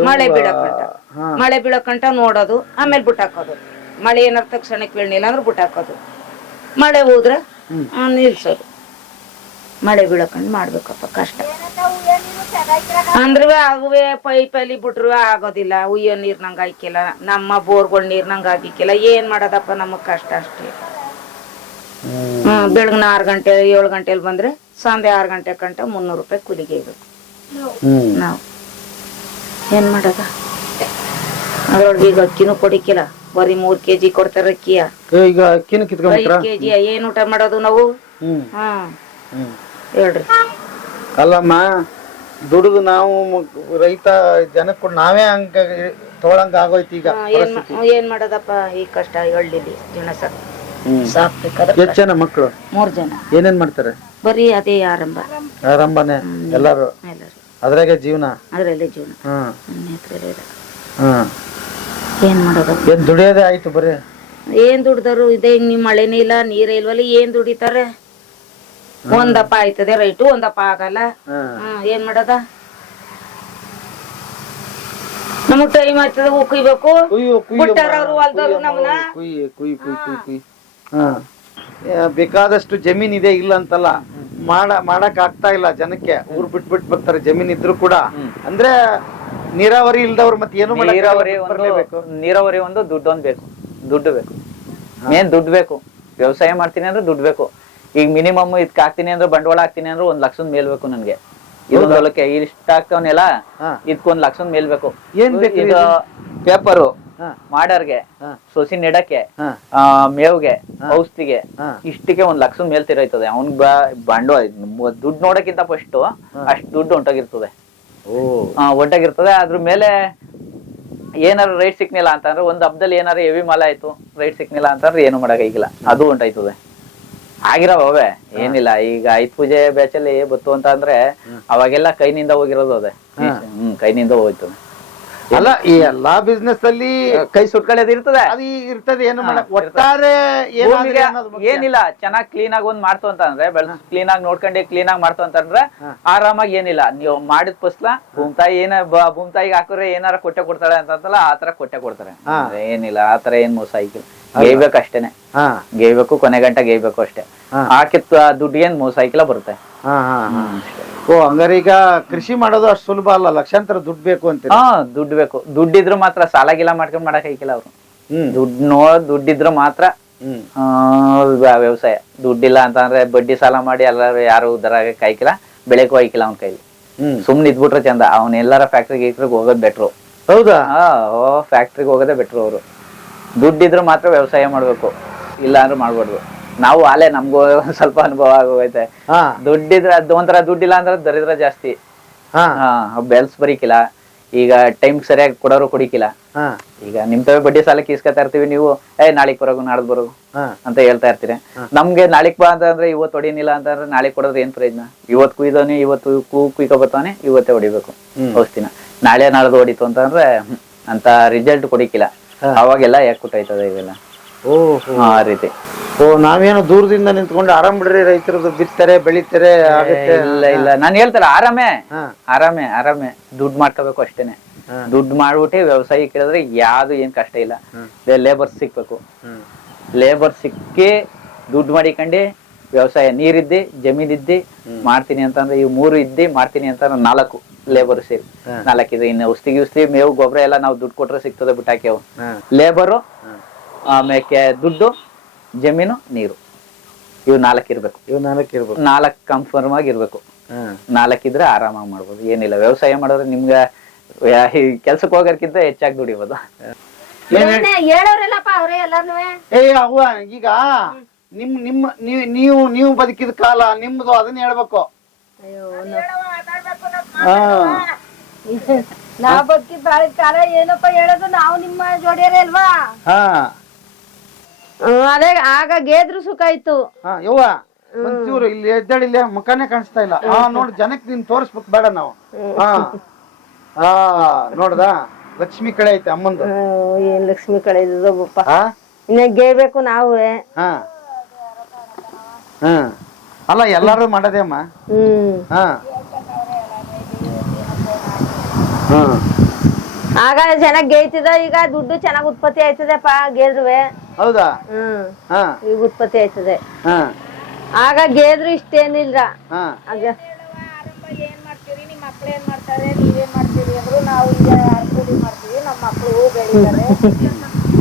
ಮಳೆ ಬೀಳಕಂಟ ಹಾ. ಮಳೆ ಬೀಳಕಂಟ ನೋಡೋದು ಆಮೇಲೆ ಬಿಟ್ಟಾಕೋದು ಮಳೆ ಏನಾರ ತಕ್ಷಣಕ್ಕೆ ಬೀಳಲಿಲ್ಲ ಅಂದ್ರೆ ಬಿಟ್ಟಾಕೋದು ಮಳೆ ಹೋದ್ರೆ ಆ, ನಿಲ್ಸೋದು. ಮಳೆ ಬೀಳಕಂಡು ಮಾಡ್ಬೇಕಪ್ಪ ಕಷ್ಟ. ಅಂದ್ರೆ ಅಗುವೆ ಪೈಪಲ್ಲಿ ಬಿಟ್ರು ಆಗೋದಿಲ್ಲ. ಉಯ್ಯೋ ನೀರ್ನಂಗ ಹಾಕಿಲ್ಲ ನಮ್ಮ ಬೋರ್ಗಳ ನೀರ್ನಂಗ ಹಾಕಿಕ್ಕಿಲ್ಲ. ಏನ್ ಮಾಡೋದಪ್ಪ ನಮಗ್ ಕಷ್ಟ ಅಷ್ಟೇ. ಬೆಳಗ್ನ ಆರು ಗಂಟೆ ಏಳು ಗಂಟೆಲಿ ಬಂದ್ರೆ ಸಂಜೆ ಆರು ಗಂಟೆ ಕಂಟ ಮುನ್ನೂರು ರೂಪಾಯಿ ಕೂಲಿಗೆ ಇರಬೇಕು. ನಾವು. ಏನ್ ಮಾಡೋದ? ಅದ್ರೊಳಗೆ ಈಗ ಅಕ್ಕಿನೂ ಕೊಡಿಕಿಲ್ಲ. ಬರೀ ಮೂರ್ ಕೆಜಿ ಕೊಡ್ತಾರ ಅಕ್ಕಿಯ. ಈಗ ಅಕ್ಕಿನ ಕೆಜಿ ಏನ್ ಊಟ ಮಾಡೋದು ನಾವು? ಹಾ ಹೇಳ್ರಿ. ಅಲ್ಲಮ್ಮ ದುಡಿದು ನಾವು ರೈತ ಜನಕ್ಕೆ ನಾವೇ ಹಂಗ ತಗೊಳಂಗ ಆಗೋಯ್ತು ಈಗ ಏನ್ ಏನ್ ಮಾಡೋದಪ್ಪ ಈ ಕಷ್ಟ ಹಳ್ಳಿಲಿ ಜೀವನ ಸಾಕ್ ಹ್ಮ್. ಸಾಕ್ಬೇಕಾದ್ರೆ ಎಷ್ಟ್ ಜನ ಮಕ್ಕಳು ಮೂರ್ ಜನ. ಏನೇನ್ ಮಾಡ್ತಾರೆ? ಬರೀ ಅದೇ ಆರಂಭ. ಆರಂಭನೆ? ಎಲ್ಲಾರು? ಎಲ್ಲರೂ. ಅದ್ರಾಗೆ ಜೀವನ? ಅದ್ರಲ್ಲೇ ಜೀವನ. ಹ್ಮ್ ನನ್ನ ಇಲ್ಲ. ಹ್ಮ್ ಏನ್ ಮಾಡೋದು? ಏನ್ ದುಡಿಯೋದೇ ಆಯ್ತು ಬರೀ? ಏನ್ ದುಡ್ದರು? ಇದೇ ಹಿಂಗ್ ನಿಮ್ ಮಳೆನೇ ಇಲ್ಲ ನೀರೇ ಇಲ್ವಲ್ಲ ಏನ್ ದುಡಿತಾರೆ? ಒಂದಪ್ಪ ಆಯ್ತದೆ ರೈಟು ಒಂದಪ್ಪ ಆಗಲ್ಲ. ಹ್ಮ್ ಹ್ಮ್ ಏನ್ ಮಾಡೋದ? ನಮಗ್ ಟೈಮ್ ಆಯ್ತದ ಕುಯ್ಬೇಕು. ಕುಯ್ಯು ಕುಯ್ಯು ಬಿಟ್ಟಾರ ಅವ್ರು ಹೊಲ್ದವ್ರು ನಮ್ನ. ಬೇಕಾದಷ್ಟು ಜಮೀನ್ ಇದೆ ಇಲ್ಲ ಅಂತಲ್ಲ. ಮಾಡ ಮಾಡಕ್ ಆಗ್ತಾ ಇಲ್ಲ ಜನಕ್ಕೆ. ಊರ್ ಬಿಟ್ ಬಿಟ್ ಬರ್ತಾರೆ ಜಮೀನ್ ಇದ್ರು ಕೂಡ. ಅಂದ್ರೆ ನೀರಾವರಿ ಇಲ್ದವ್ರು ಮತ್ತೆ ಏನು ನೀರಾವರಿ. ನೀರಾವರಿ ಒಂದು ದುಡ್ಡು ಒಂದ್ ಬೇಕು. ದುಡ್ಡು ಬೇಕು. ಮೇನ್ ದುಡ್ಡು ಬೇಕು. ವ್ಯವಸಾಯ ಮಾಡ್ತೀನಿ ಅಂದ್ರೆ ದುಡ್ಡು ಬೇಕು. ಈಗ ಮಿನಿಮಮ್ ಇದಕ್ ಹಾಕ್ತೀನಿ ಅಂದ್ರೆ ಬಂಡವಾಳ ಹಾಕ್ತೀನಿ ಅಂದ್ರೆ ಒಂದ್ ಲಕ್ಷದ ಮೇಲ್ ಬೇಕು ನನ್ಗೆ. ಇದೊಂದ್ ಹೊಲಕ್ಕೆ ಇಷ್ಟ ಆಗ್ತಾವನೆಲ್ಲ. ಇದಕ್ಕೊಂದ್ ಲಕ್ಷದ ಮೇಲ್ ಬೇಕು. ಏನ್ ಬೇಕು ಇದು ಪೇಪರು. ಮಾಡರ್ಗೆ ಸೊಸಿ ನೆಡಕ್ಕೆ ಮೇವ್ಗೆ ಔಷಧಿಗೆ. ಇಷ್ಟಕ್ಕೆ ಒಂದ್ ಲಕ್ಷ ಮೇಲ್ ತಿರೋಯ್ತದೆ. ಅವ್ನ್ ಬಂಡವಾಳ ದುಡ್ಡು ನೋಡಕ್ಕಿಂತ ಫಸ್ಟ್ ಅಷ್ಟ್ ದುಡ್ಡು ಹೊಂಟೋಗಿರ್ತದೆ ಒಟ್ಟಾಗಿರ್ತದೆ ಅದ್ರ ಮೇಲೆ ಏನಾರು ರೈಟ್ ಸಿಕ್ನಿಲ್ಲ ಅಂತಂದ್ರೆ ಒಂದ್ ಹಬ್ಬದಲ್ಲಿ ಏನಾರ ಹೆವಿ ಮಾಲ ಆಯ್ತು ರೈಟ್ ಸಿಕ್ನಿಲ್ಲ ಅಂತಂದ್ರೆ ಏನು ಮಾಡಕ್ಕಾಗಿಲ್ಲ ಅದು ಹೊಂಟಾಯ್ತದೆ ಆಗಿರೋ ಅವೇ. ಏನಿಲ್ಲ. ಈಗ ಐದ್ ಪೂಜೆ ಬ್ಯಾಚಲ್ಲಿ ಬತ್ತು ಅಂತ ಅಂದ್ರೆ ಅವಾಗೆಲ್ಲ ಕೈನಿಂದ ಹೋಗಿರೋದು ಅದೇ. ಹ್ಮ್ ಕೈನಿಂದ ಹೋಯ್ತದೆ. ಅಲ್ಲ ಈ ಎಲ್ಲಾ ಬಿಸ್ನೆಸ್ ಅಲ್ಲಿ ಕೈ ಸುಟ್ಕೊಳ್ಳೋದು ಇರ್ತದೆ. ಅದು ಇರ್ತದೆ ಏನು ಮಾಡಕ್ ಒಟ್ಟಾರೆ ಅನ್ನೋದು ಮುಖ್ಯ. ಏನಿಲ್ಲ ಚೆನ್ನಾಗಿ ಕ್ಲೀನ್ ಆಗಿ ಒಂದ್ ಮಾಡ್ತು ಅಂತ ಅಂದ್ರೆ ಕ್ಲೀನ್ ಆಗಿ ನೋಡ್ಕೊಂಡು ಕ್ಲೀನ್ ಆಗಿ ಮಾಡ್ತು ಅಂತಂದ್ರೆ ಆರಾಮಾಗಿ ಏನಿಲ್ಲ. ನೀವು ಮಾಡಿದ ಫಸ್ಲ ಭೂಮ್ತಾಯಿ ಏನ ಬ- ಭೂಮ್ತಾಯಿಗೆ ಹಾಕಿದ್ರೆ ಏನಾರ ಕೊಟ್ಟೆ ಕೊಡ್ತಾಳೆ ಅಂತಂತಲ್ಲ ಆತರ ತರ ಕೊಟ್ಟೆ ಕೊಡ್ತಾರೆ. ಅಂದ್ರೆ ಏನಿಲ್ಲ ಆತರ ತರ ಏನ್ ಮೋಸ ಆಯ್ತು. ಗೇಯ್ಬೇಕು ಅಷ್ಟೇನೆ. ಹಾ. ಗೇಯ್ಬೇಕು ಕೊನೆ ಗಂಟೆ ಗೇಯ್ಬೇಕು ಅಷ್ಟೇ. ಹಾಕಿತ್ತು ದುಡ್ಡು ಏನ್ ಮೋಸ ಆಯ್ಕಿಲ್ಲ ಬರುತ್ತೆ. ಹಾ ಹಾ ಹಾ. ಓ ಹಂಗಾರೆ ಈಗ ಕೃಷಿ ಮಾಡೋದು ಅಷ್ಟು ಸುಲಭ ಅಲ್ಲ ಲಕ್ಷಾಂತರ ದುಡ್ಡು ಬೇಕು ಅಂತ ಹಾ ದುಡ್ಡು ಬೇಕು. ದುಡ್ಡಿದ್ರು ಮಾತ್ರ ಸಾಲ ಗಿಲ ಮಾಡ್ಕೊಂಡ್ ಮಾಡಕ್ ಐಕಿಲ್ಲ ಅವ್ರು. ಹ್ಮ್. ದುಡ್ಡು ನೋ ದುಡ್ಡಿದ್ರು ಮಾತ್ರ ಹ್ಮ್. ಆ, ವ್ಯ- ವ್ಯವಸಾಯ. ದುಡ್ಡಿಲ್ಲ ಅಂತ ಅಂದ್ರೆ ಬಡ್ಡಿ ಸಾಲ ಮಾಡಿ ಎಲ್ಲರೂ ಯಾರು ಉದ್ದಾರ ಆಗಕ್ಕೆ ಆಯ್ಕಿಲ್ಲ ಬೆಳಕು ಆಯ್ಕಿಲ್ಲ ಅವ್ನ ಕೈಲಿ. ಹ್ಮ್. ಸುಮ್ನೆ ಇದ್ಬಿಟ್ರೆ ಚಂದ. ಅವ್ನ ಎಲ್ಲಾರ ಫ್ಯಾಕ್ಟ್ರಿ ಗೀಕ್ರಿಗೆ ಹೋಗೋದ್ ಬೆಟ್ರು ಹೌದಾ? ಓ ಫ್ಯಾಕ್ಟ್ರಿಗೆ ಹೋಗೋದೇ ಬೆಟ್ರು ಅವರು. ದುಡ್ಡಿದ್ರು ಮಾತ್ರ ವ್ಯವಸಾಯ ಮಾಡ್ಬೇಕು. ಇಲ್ಲ ಅಂದ್ರೆ ಮಾಡ್ಬಾರ್ದು. ನಾವು ಆಲೆ ನಮ್ಗೂ ಒಂದ್ [laughs] ಸ್ವಲ್ಪ ಅನುಭವ ಆಗೋಗೈತೆ. ದುಡ್ಡಿದ್ರೆ ಅದು ಒಂಥರ ದುಡ್ಡಿಲ್ಲ ಅಂದ್ರೆ ದರಿದ್ರ ಜಾಸ್ತಿ. ಬೆಲ್ಸ್ ಬರೀಕಿಲ್ಲ. ಈಗ ಟೈಮ್ ಸರಿಯಾಗಿ ಕೊಡೋರು ಕುಡಿಕಿಲ್ಲ. ಈಗ ನಿಮ್ ತವೇ ಬಡ್ಡಿ ಸಾಲಕ್ಕೆ ಇಸ್ಕೊತಾ ಇರ್ತೀವಿ ನೀವು ಏ ನಾಳೆ ಬರೋಗು ನಾಡ್ದು ಬರೋಗು ಅಂತ ಹೇಳ್ತಾ ಇರ್ತೀರಿ. ನಮ್ಗೆ ನಾಳಿಕ್ ಬಾ ಅಂತಂದ್ರೆ ಇವತ್ತು ಹೊಡಿನಿಲ್ಲ ಅಂತಂದ್ರೆ ನಾಳೆ ಕೊಡೋದ್ರೆ ಏನ್ ಪ್ರಯೋಜನ? ಇವತ್ತು ಕುಯ್ದವನಿ ಇವತ್ತು ಕೂ ಕುಯ್ಕೊ ಬರ್ತಾನೆ ಇವತ್ತೇ ಹೊಡಿಬೇಕು. ಔಷಧಿನ ನಾಳೆ ನಾಳ್ದು ಹೊಡಿತು ಅಂತಂದ್ರೆ ಅಂತ ರಿಸಲ್ಟ್ ಕೊಡಿಕಿಲ್ಲ. ಅವಾಗೆಲ್ಲ ಯಾಕೆ ಕುಟ್ಟಾಯ್ತದೆ ಇವೆಲ್ಲ? ಆ ರೀತಿ. ಓ ನಾವೇನು ದೂರದಿಂದ ನಿಂತ್ಕೊಂಡು ಆರಾಮ್ ಬಿಡ್ರಿ ರೈತರದ್ದು ಬಿತ್ತಾರೆ ಬೆಳಿತಾರೆ ಆಗುತ್ತೆ. ಇಲ್ಲ ಇಲ್ಲ. ನಾನು ಹೇಳ್ತಾರೆ ಆರಾಮೇ? ಆರಾಮೇ ಆರಾಮೇ. ದುಡ್ಡು ಮಾಡ್ಕೋಬೇಕು ಅಷ್ಟೇನೆ. ದುಡ್ಡು ಮಾಡ್ಬಿಟ್ಟು ವ್ಯವಸಾಯ ಕೇಳಿದ್ರೆ ಯಾವ್ದು ಏನ್ ಕಷ್ಟ ಇಲ್ಲ. ಲೇಬರ್ ಸಿಕ್ಬೇಕು ಲೇಬರ್ ಸಿಕ್ಕಿ ದುಡ್ಡು ಮಾಡಿಕೊಂಡು ವ್ಯವಸಾಯ ನೀರಿದ್ದಿ ಜಮೀನಿದ್ದಿ ಮಾಡ್ತೀನಿ ಅಂತಂದ್ರೆ ಈ ಮೂರು ಇದ್ದಿ ಮಾಡ್ತೀನಿ ಅಂತ ನಾಲ್ಕು ಲೇಬರ್ ಸೇರಿ. ನಾಲ್ಕಿದೆ ಇನ್ನು ಔಷಧಿ ಗಿಷ್ಧಿ ಮೇವು ಗೊಬ್ಬರ ಎಲ್ಲ ನಾವು ದುಡ್ಡು ಕೊಟ್ರೆ ಸಿಗ್ತದೆ ಬಿಟ್ಟಾಕ್ಯವು ಲೇಬರು ಆಮೇಲೆ ದುಡ್ಡು ಜಮೀನು ನೀರು. ಇವು ನಾಲ್ಕು ಇರ್ಬೇಕು. ಇವ್ ನಾಲ್ಕು ಇರ್ಬೇಕು. ನಾಲ್ಕು ಕನ್ಫರ್ಮ್ ಆಗಿ ಇರ್ಬೇಕು. ಹಾ. ನಾಲ್ಕಿದ್ರೆ ಆರಾಮಾಗಿ ಮಾಡ್ಬೋದು. ಏನಿಲ್ಲ ವ್ಯವಸಾಯ ಮಾಡಿದ್ರೆ ನಿಮ್ಗೆ ಕೆಲ್ಸಕ್ಕೆ ಹೋಗೋಕ್ಕಿಂತ ಹೆಚ್ಚಾಗಿ ದುಡಿಬೋದು. ಹೇಳೋರಲ್ಲಪ್ಪ ಅವ್ರೆ ಎಲ್ಲಾರ್ನು. ಏ ಅವ್ವ ಈಗ ನಿಮ್ ನಿಮ್ಮ ನೀವ್- ನೀವು ನೀವು ಬದುಕಿದ ಕಾಲ ನಿಮ್ದು ಅದನ್ನ ಹೇಳ್ಬೇಕು. ನಾವ್ ಬದುಕಿದ್ ಕಾಲ ಏನಪ್ಪ ಹೇಳೋದು? ನಾವು ನಿಮ್ಮ ಜೋಡಿಯರೇ ಅಲ್ವಾ? ಹಾ ಅದೇ ಆಗ ಗೇದ್ರು ಸುಖ ಇತ್ತು ಹಾ ಯವ್ವ ಒಂಚೂರು ಇಲ್ಲಿ ಎದ್ದಾಡಿ ಇಲ್ಲಿ ಮುಖನೇ ಕಾಣಿಸ್ತಾ ಇಲ್ಲ. ಆ ನೋಡಿ ಜನಕ್ಕೆ ನೀನ್ ತೋರಿಸ್ಬೇಕು ಬೇಡ ನಾವು. ಹಾ ಆ ನೋಡ್ದ? ಲಕ್ಷ್ಮಿ ಕಳೆ ಐತೆ ಅಮ್ಮಂದು. ಏನ್ ಲಕ್ಷ್ಮಿ ಕಳೆದಪ್ಪ ಆ ಇನ್ನ ಗೇಬೇಕು ನಾವು. ಹಾ. ಹಾ ಅಲ್ಲ ಎಲ್ಲಾರು ಮಾಡದೆ ಅಮ್ಮ. ಹ್ಮ್. ಹಾ. ಹಾ ಆಗ ಚೆನ್ನಾಗ್ ಗೇಯ್ತಿದ ಈಗ ದುಡ್ಡು ಚೆನ್ನಾಗ್ ಉತ್ಪತ್ತಿ ಆಯ್ತದೆಪ್ಪ ಗೇದ್ರುವೆ. ಹೌದಾ? ಹ್ಮ್. ಹಾ. ಈಗ ಉತ್ಪತ್ತಿ ಆಯ್ತದೆ. ಹಾ. ಆಗ ಗೇದ್ರು ಇಷ್ಟೇನಿಲ್ಲ. ಹಾ. ಆಗ ಏನ್ ಮಾಡ್ತೀರಿ ನಿಮ್ ಮಕ್ಳು ಏನ್ ಮಾಡ್ತಾರೆ ನೀವೇನ್ ಮಾಡ್ತೀರಿ ಅಂದ್ರು ನಾವು ಈಗ ಅರ್ಕುಡಿ ಮಾಡ್ತೀವಿ ನಮ್ಮ ಮಕ್ಳು ಬೆಳಿತಾರೆ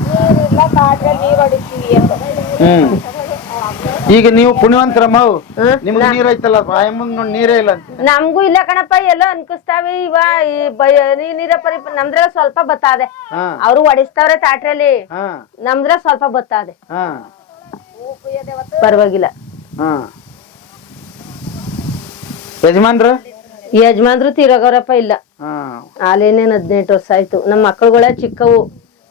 ನೀರಿಲ್ಲ ಕಾಡ್ರೆ ನೀರ್ ಹೊಡಿತೀವಿ ಅಂತ ಹ್ಮ್. ಈಗ ನೀವು ಪುಣ್ಯವಂತರಮ್ಮ ನಿಮ್ಗೆ ನೀರ್ ಐತಲ್ಲ ನೋಡಿ ನೀರೇ ಇಲ್ಲ ಅಂತ. ನಮ್ಗೂ ಇಲ್ಲ ಕಣಪ್ಪ ಎಲ್ಲ ಅನ್ಕಿಸ್ತಾವಿ ಇವ ಈ ಬಯ ನೀ- ನೀರ ಪರಿ ನಮ್ದ್ರ ಸ್ವಲ್ಪ ಬತ್ತಾದೆ. ಹಾ. ಅವ್ರು ಒಡಿಸ್ತಾವ್ರೆ ತಾಟ್ರಲ್ಲಿ. ಹಾ. ನಮ್ದ್ರ ಸ್ವಲ್ಪ ಬತ್ತಾದೆ. ಹಾ. ಪರವಾಗಿಲ್ಲ. ಹಾ. ಯಜಮಾನ್ರು? ಯಜಮಾನ್ರು ತೀರೋಗವ್ರಪ್ಪ ಇಲ್ಲ. ಹಾ. ಆಲೇನೇನ್ ಹದಿನೆಂಟು ವರ್ಷ ಆಯ್ತು. ನಮ್ಮ ಮಕ್ಕಳುಗಳೇ ಚಿಕ್ಕವು.